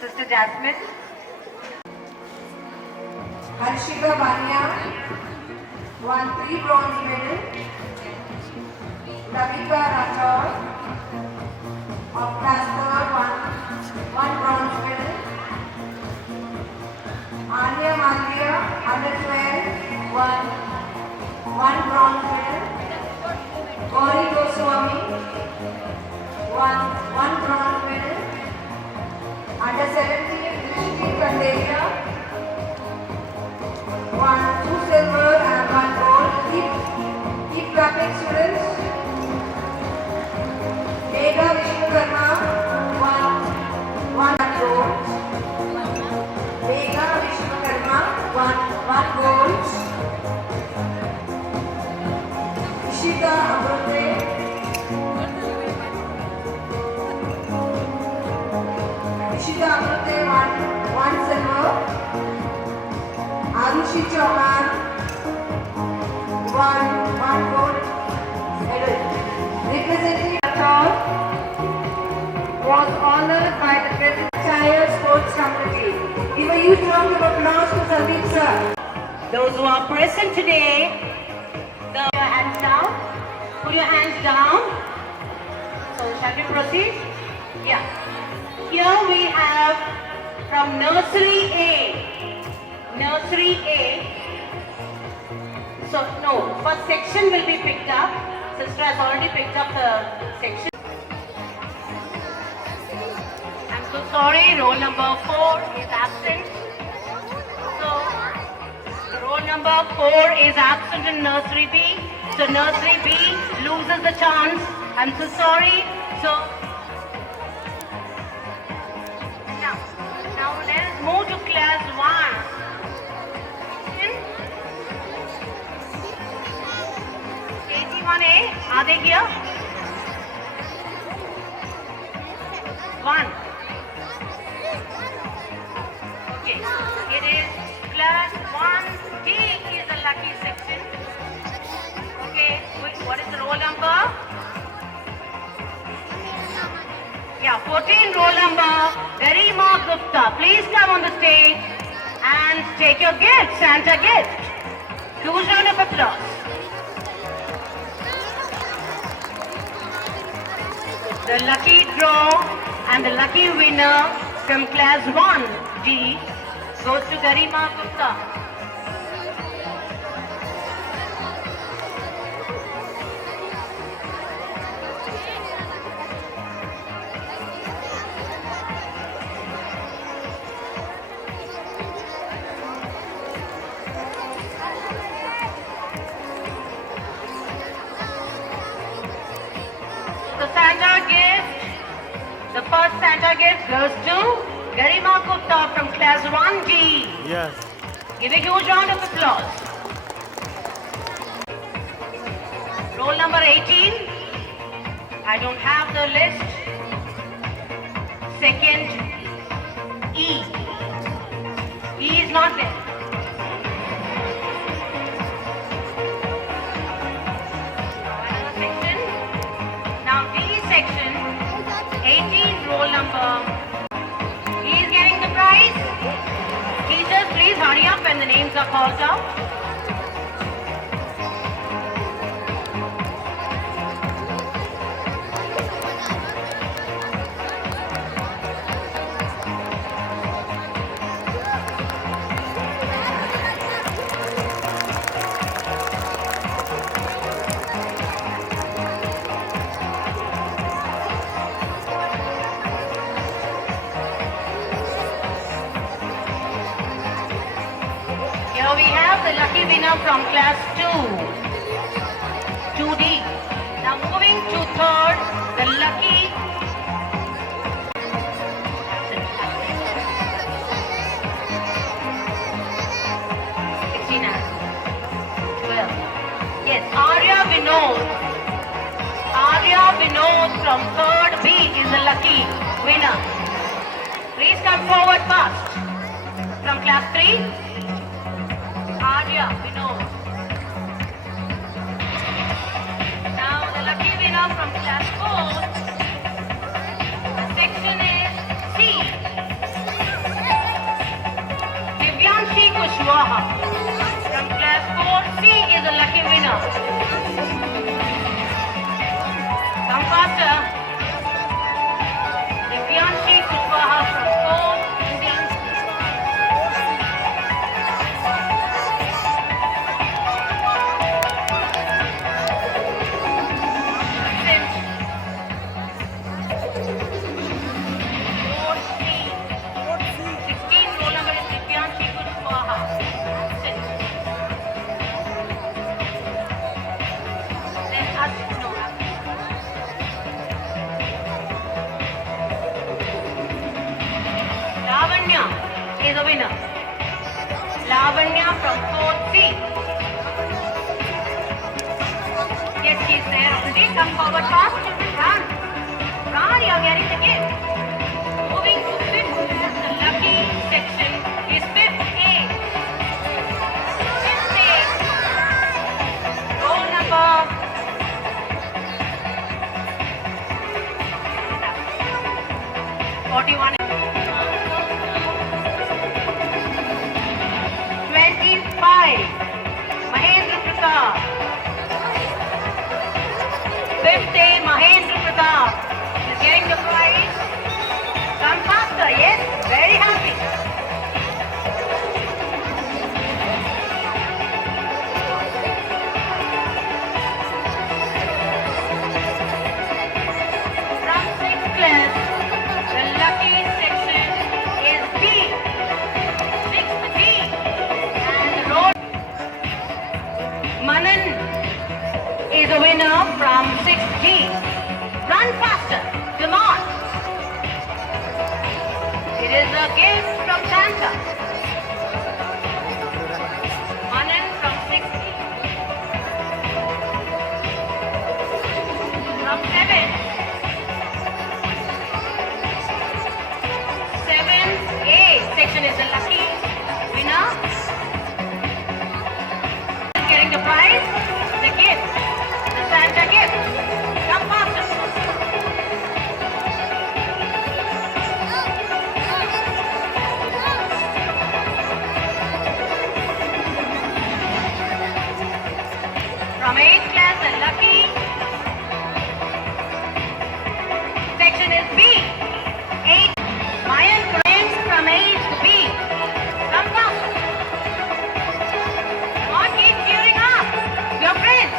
Sister Jasmine, Harshika Bania, won 3 bronze medals. Ravika Rathod of class 3rd won 1 bronze medal. Anya Mandya, under 12, won 1 bronze medal. Gauri Goswami won 1 bronze medal. Under 17, Drishti Kanderia won 2 silver and 1 gold. Keep clapping, students. Megha Vishwakarma won 1 gold. Megha Vishwakarma won 1 gold. Ishita Abrote won 1 silver. Arushi Chauhan won 1 gold medal. Representing Rathod was honored by the President entire sports community. Give a huge round of applause to Sandeep sir. Those who are present today, put your hands down. Put your hands down. So shall we proceed? Yeah. Here we have from Nursery A. Nursery A. So no, first section will be picked up. Sister has already picked up the section. I'm so sorry, roll number 4 is absent. So, roll number 4 is absent in Nursery B. So, Nursery B loses the chance. I'm so sorry. So, now let us move to class 1. KG1A, are they here? 1. Okay, it is class 1D is the lucky section. Okay, what is the roll number? Yeah, 14 roll number, Garima Gupta. Please come on the stage and take your gift, Santa gift. Huge round of applause. The lucky draw and the lucky winner from class 1D goes to Garima Gupta. The first Santa gift goes to Garima Gupta from class 1G. Yes. Give a huge round of applause. Roll number 18. I don't have the list. Second, E. E is not there. are called out. Here we have the lucky winner from class 2D. Now moving to third, the lucky 16 and 12. Yes, Arya Vinod. Arya Vinod from third B is the lucky winner. Please come forward fast. From class 3. Arya Vinod. Now the lucky winner from class 4. The section is C. Divyanshi Kushwaha from class 4C is the lucky winner. Come faster. Divyanshi Kushwaha from 4C. Lavanya is a winner. Lavanya from 4C. Yes, she is there already. Come forward fast. Run. Run, you are getting the gift. Moving to 5th, the lucky section is 5th A. 5th A. Roll number 41. 25. Mahendra Pratap. 5th A. Mahendra Pratap is getting the prize. Come faster, yes? Very happy. From 6th class, the lucky section is B. 6th B. And the road. Manan is a winner from 6th G. Run faster. Come on. It is a gift from Santa. Manan from 6th G. From 7th. 7A section is the lucky winner. Getting the prize, the gift, the Santa gift. Come faster. From 8th class, the lucky section is B. 8. Mayan Prince from 8th B. Come faster. Come on, keep cheering up. Your friends.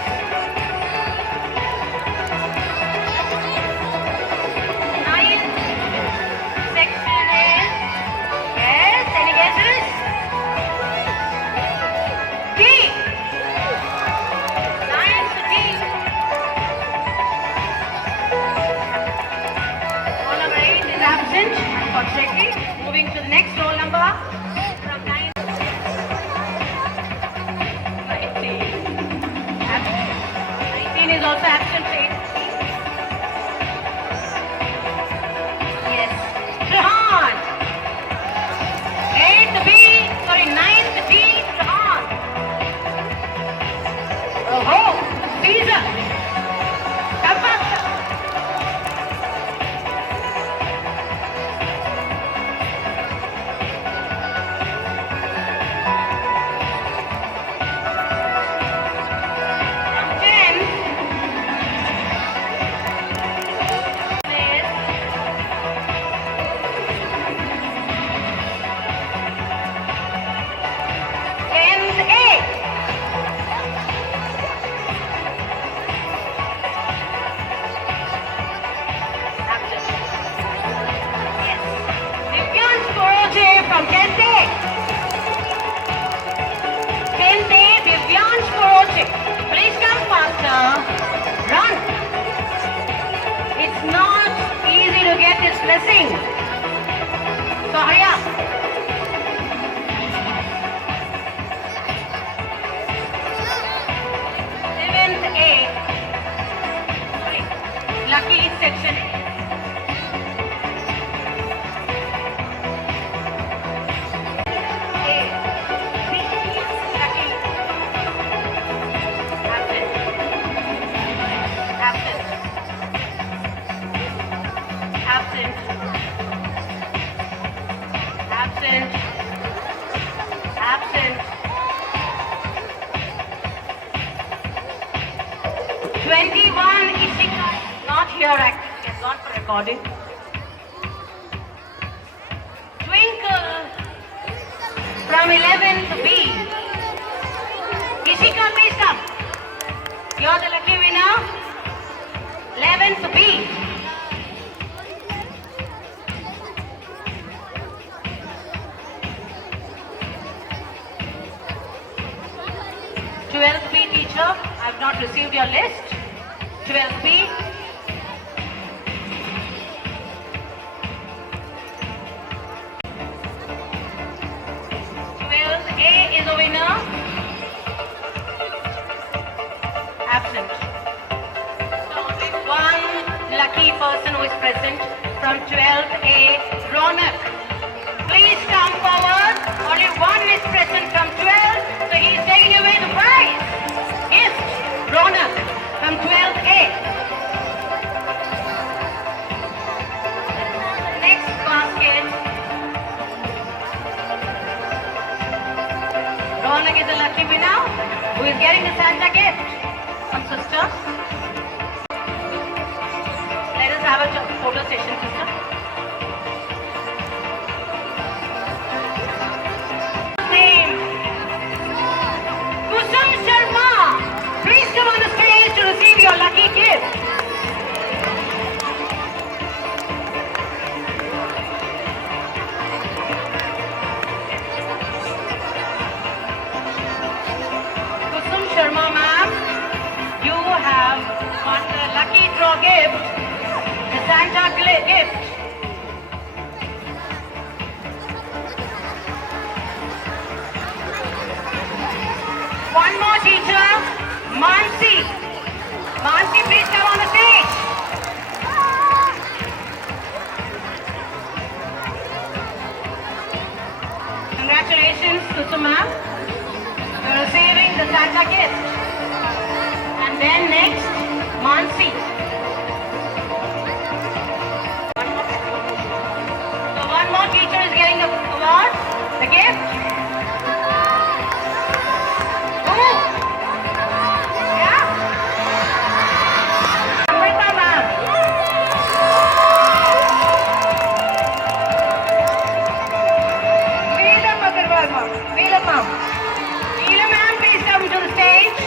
9th section is, yes, any guesses? D. 9th D. Roll number 8 is absent, unfortunately. Moving to the next roll number from 9th. 19 is also absent. Yes. Shahan. 9th B. Shahan. Oh, Caesar. Come faster. 21, Ishika is not here actually, she has gone for recording. Twinkle from 11th B. Ishika, please come. You're the lucky winner. 11th B. Twelfth B teacher, I have not received your list. 12th B. A is a winner. Absent. So only one lucky person who is present from 12th A, Ronak. Please come forward. Only one is present from 12th, so he is taking away the prize. Gift, Ronak from 12th A. Next basket. Ronak is a lucky winner who is getting the Santa gift. Some sister. Let us have a photo session, sister. Name. Kusum Sharma. Please come on the stage to receive your lucky gift. Kusum Sharma ma'am, you have got the lucky draw gift, the Santa gift. One more teacher, Mansi. Mansi, please come on the stage. Congratulations, Kusum ma'am. You're receiving the Santa gift. And then next, Mansi. So one more teacher is getting the award, the gift. Who? Yeah? Amrita ma'am. Veelam Agarwal ma'am. Veelam ma'am. Veelam ma'am, please come to the stage.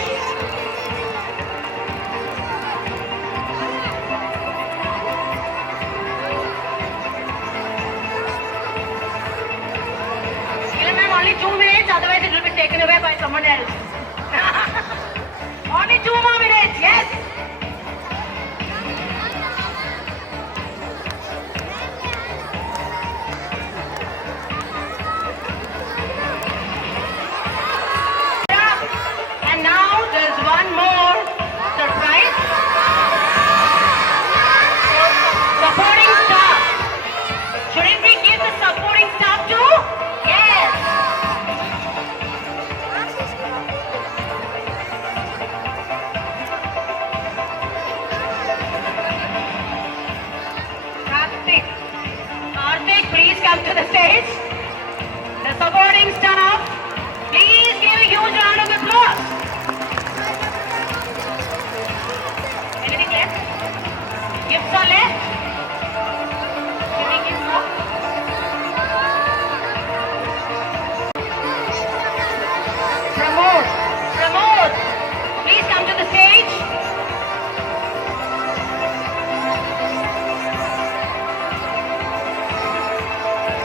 Veelam ma'am, only 2 minutes, otherwise it will be taken away by someone else. Only 2 more minutes, yes? And now there's one more surprise. Supporting staff. Shouldn't we give the supporting staff too? Yes. Karthik. Karthik, please come to the stage. The supporting staff, please give a huge round of applause. Anything left? Gifts are left? Any gifts more? Pramod. Pramod, please come to the stage.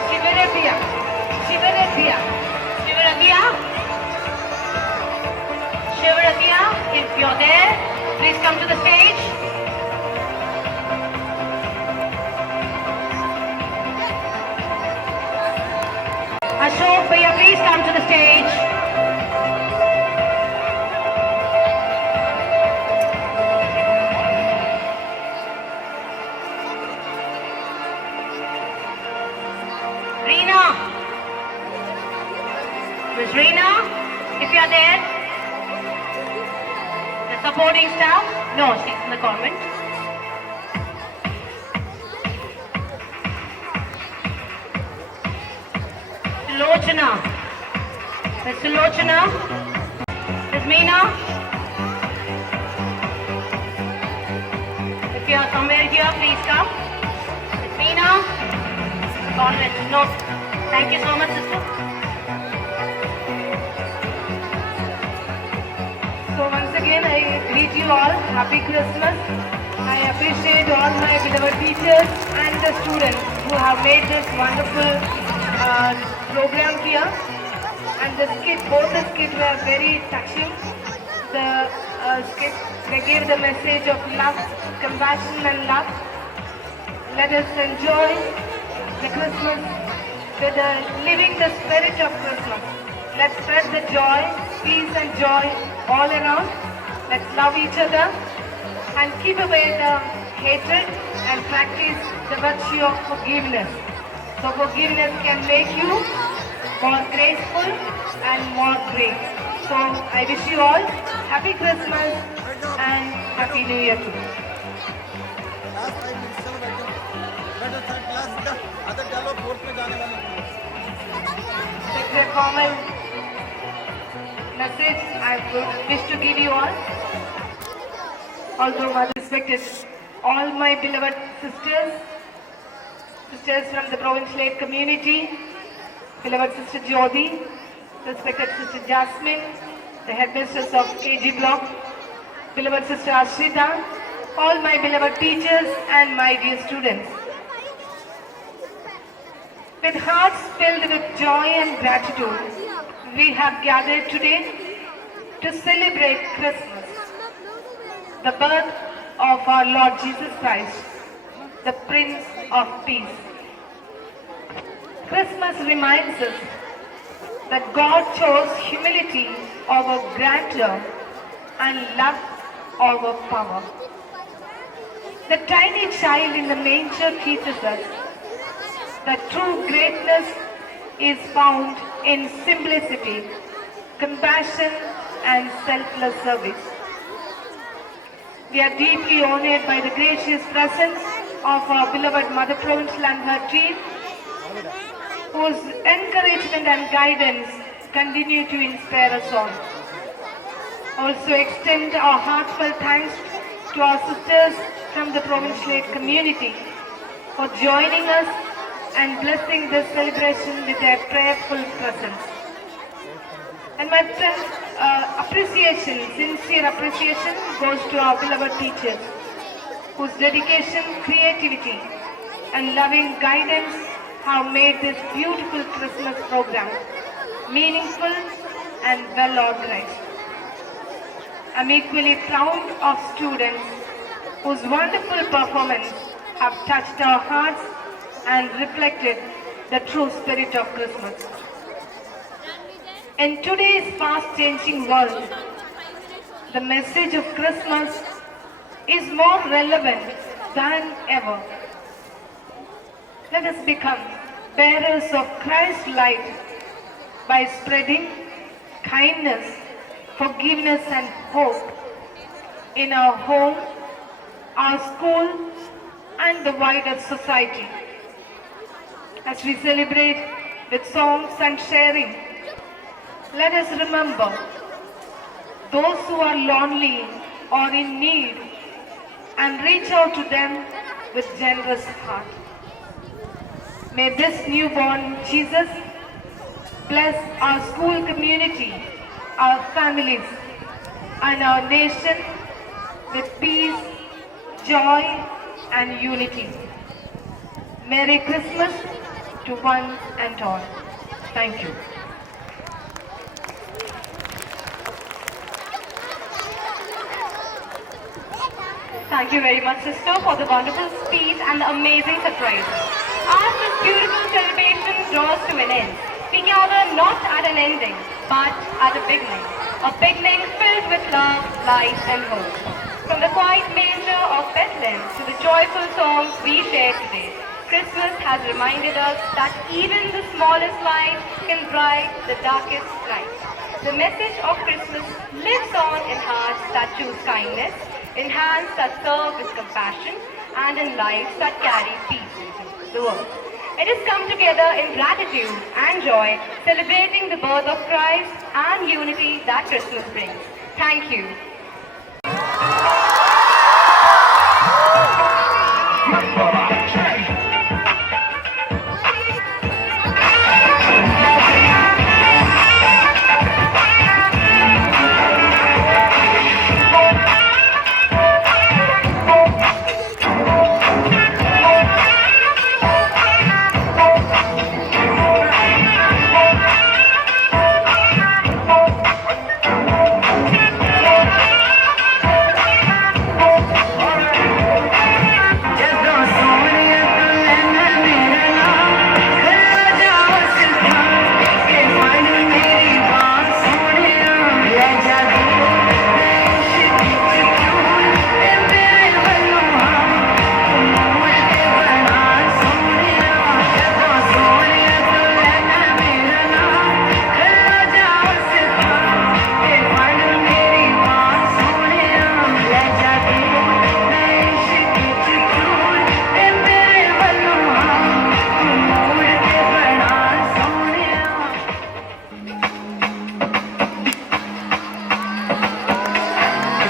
Shivaradhya. Shivaradhya. Shivaradhya. Shivaradhya, if you're there, please come to the stage. Ashok Bhaiya, please come to the stage. Reena. Miss Reena, if you're there. The supporting staff? No, she's in the convent. Sulochana. Miss Sulochana. Miss Meena. please come. Miss Meena. Convent. No. Thank you so much, sister. So once again, I greet you all. Happy Christmas. I appreciate all my beloved teachers and the students who have made this wonderful program here. And the skit, both the skits were very touching. The skit, they gave the message of love, compassion and love. Let us enjoy the Christmas with living the spirit of Christmas. Let's spread the joy, peace and joy all around. Let's love each other and keep away the hatred and practice the virtue of forgiveness. So forgiveness can make you more graceful and more great. So I wish you all Happy Christmas and Happy New Year too. It's a common message I would wish to give you all. Although I respected all my beloved sisters from the Provincial Aid community, beloved Sister Jyoti, respected Sister Jasmine, the headmistress of KG Block, beloved Sister Ashrita, all my beloved teachers and my dear students. With hearts filled with joy and gratitude, we have gathered today to celebrate Christmas, the birth of our Lord Jesus Christ, the Prince of Peace. Christmas reminds us that God chose humility over grandeur and love over power. The tiny child in the manger teaches us that true greatness is found in simplicity, compassion and selfless service. We are deeply honored by the gracious presence of our beloved Mother Provincial and her team, whose encouragement and guidance continue to inspire us all. Also extend our heartfelt thanks to our sisters from the Provincial Aid community for joining us and blessing this celebration with their prayerful presence. And my sincere appreciation goes to our beloved teachers, whose dedication, creativity and loving guidance have made this beautiful Christmas program meaningful and well organized. I'm equally proud of students whose wonderful performance have touched our hearts and reflected the true spirit of Christmas. In today's fast-changing world, the message of Christmas is more relevant than ever. Let us become bearers of Christ's light by spreading kindness, forgiveness and hope in our home, our school and the wider society. As we celebrate with songs and sharing, let us remember those who are lonely or in need and reach out to them with generous heart. May this newborn Jesus bless our school community, our families and our nation with peace, joy and unity. Merry Christmas to one and all. Thank you. Thank you very much, sister, for the wonderful speech and the amazing surprise. As this beautiful celebration draws to an end, we gather not at an ending, but at a beginning. A beginning filled with love, light and hope. From the quiet manger of Bethlehem to the joyful songs we share today, Christmas has reminded us that even the smallest light can bright the darkest night. The message of Christmas lives on in hearts that choose kindness, in hands that serve with compassion, and in lives that carry peace into the world. It has come together in gratitude and joy, celebrating the birth of Christ and unity that Christmas brings. Thank you.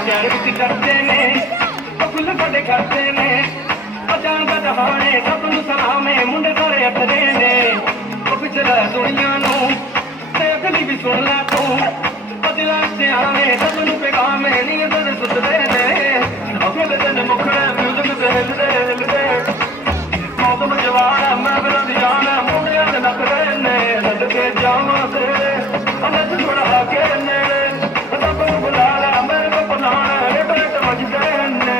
शहर विच करते ने full साडे करते ने अजान दा दहाड़े सब नूं सलामे मुंडे सारे अखरे ने पिछला दुनिया नूं ते अगली भी सुन ला तू अजला से आवे सब नूं पैगामे नींद दे सुतदे ने अगले दिन मुखड़े म्यूजिक ते हिलदे मौसम जवान मैं बिना दी जान मुंडियां दे नखरे ने लग के जावां ते अनस थोड़ा आके ने सब नूं बुला ला मेरे को पनाण रे बैठ मजदे ने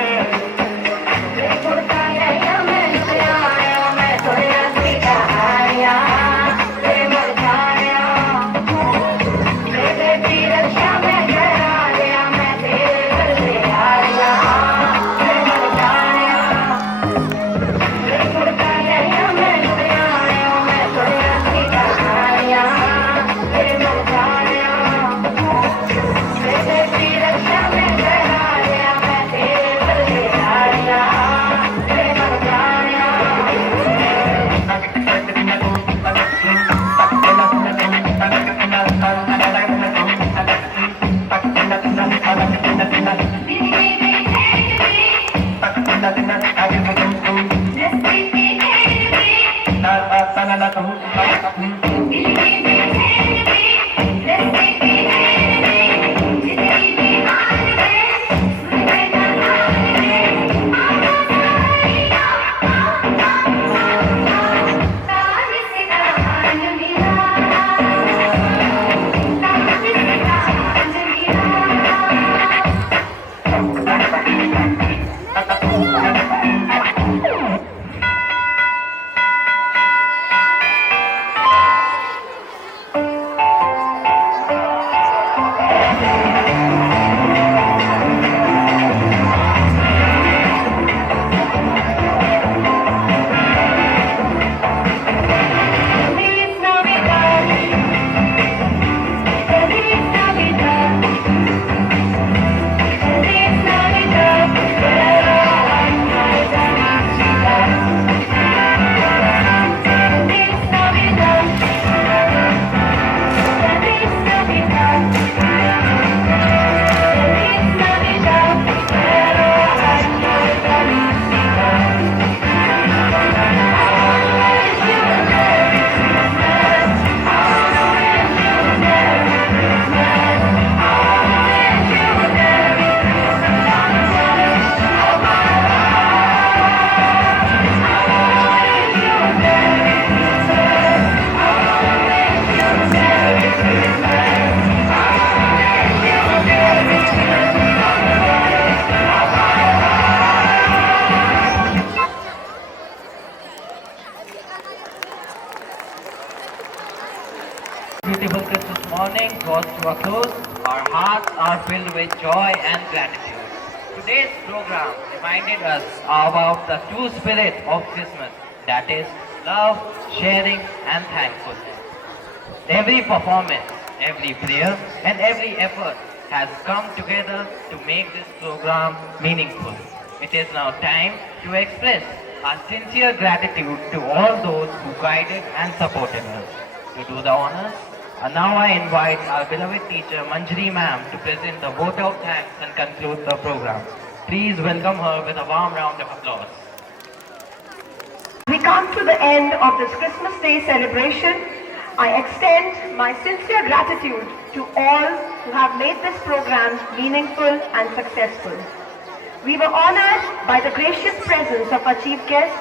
Beautiful Christmas morning draws to a close. Our hearts are filled with joy and gratitude. Today's program reminded us about the true spirit of Christmas, that is love, sharing and thankfulness. Every performance, every prayer and every effort has come together to make this program meaningful. It is now time to express our sincere gratitude to all those who guided and supported us. To do the honors, now I invite our beloved teacher Manjari ma'am to present the vote of thanks and conclude the program. Please welcome her with a warm round of applause. We come to the end of this Christmas Day celebration. I extend my sincere gratitude to all who have made this program meaningful and successful. We were honored by the gracious presence of our chief guest,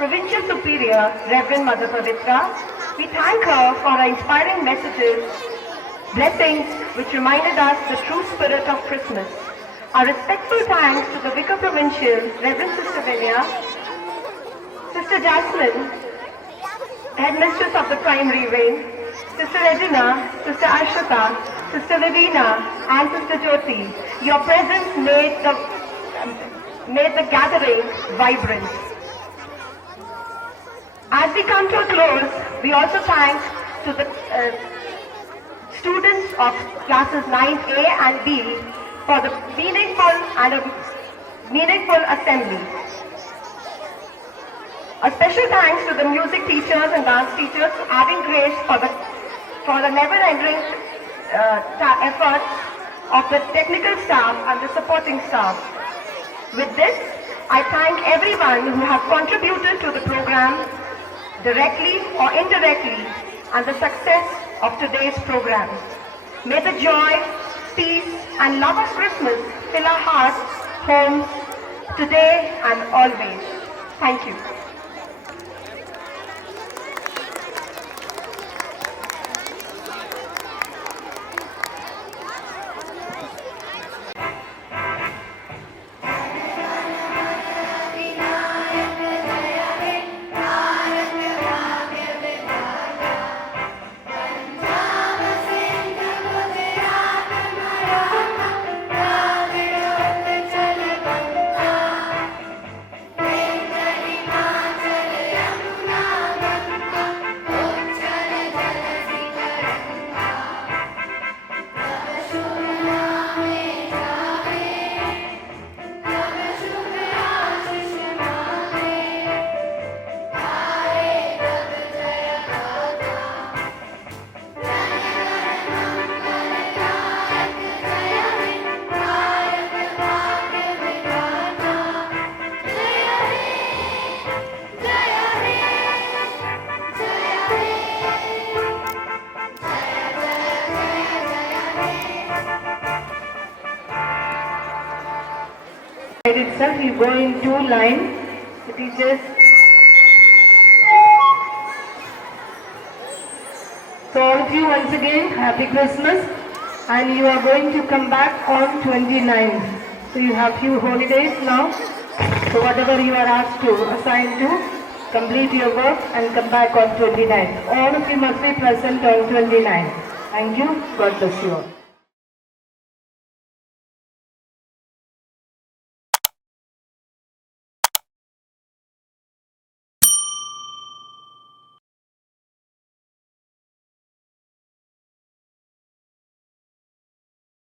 Provincial Superior Reverend Mother Pavitra. We thank her for her inspiring messages, blessings which reminded us the true spirit of Christmas. Our respectful thanks to the Vicar Provincial, Reverend Sister Vinya, Sister Jasmine, Headmistress of the Primary Wing, Sister Regina, Sister Ashita, Sister Vivina, and Sister Jyoti. Your presence made the gathering vibrant. As we come to a close, we also thank to the students of classes 9A and B for the meaningful assembly. A special thanks to the music teachers and dance teachers adding grace for the never-ending efforts of the technical staff and the supporting staff. With this, I thank everyone who has contributed to the program directly or indirectly and the success of today's program. May the joy, peace and love of Christmas fill our hearts, homes, today and always. Thank you. Itself, you go in two lines. The teachers. So all of you once again, Happy Christmas, and you are going to come back on 29th. So you have few holidays now. So whatever you are asked to assign to, complete your work and come back on 29th. All of you must be present on 29th. Thank you. God bless you all.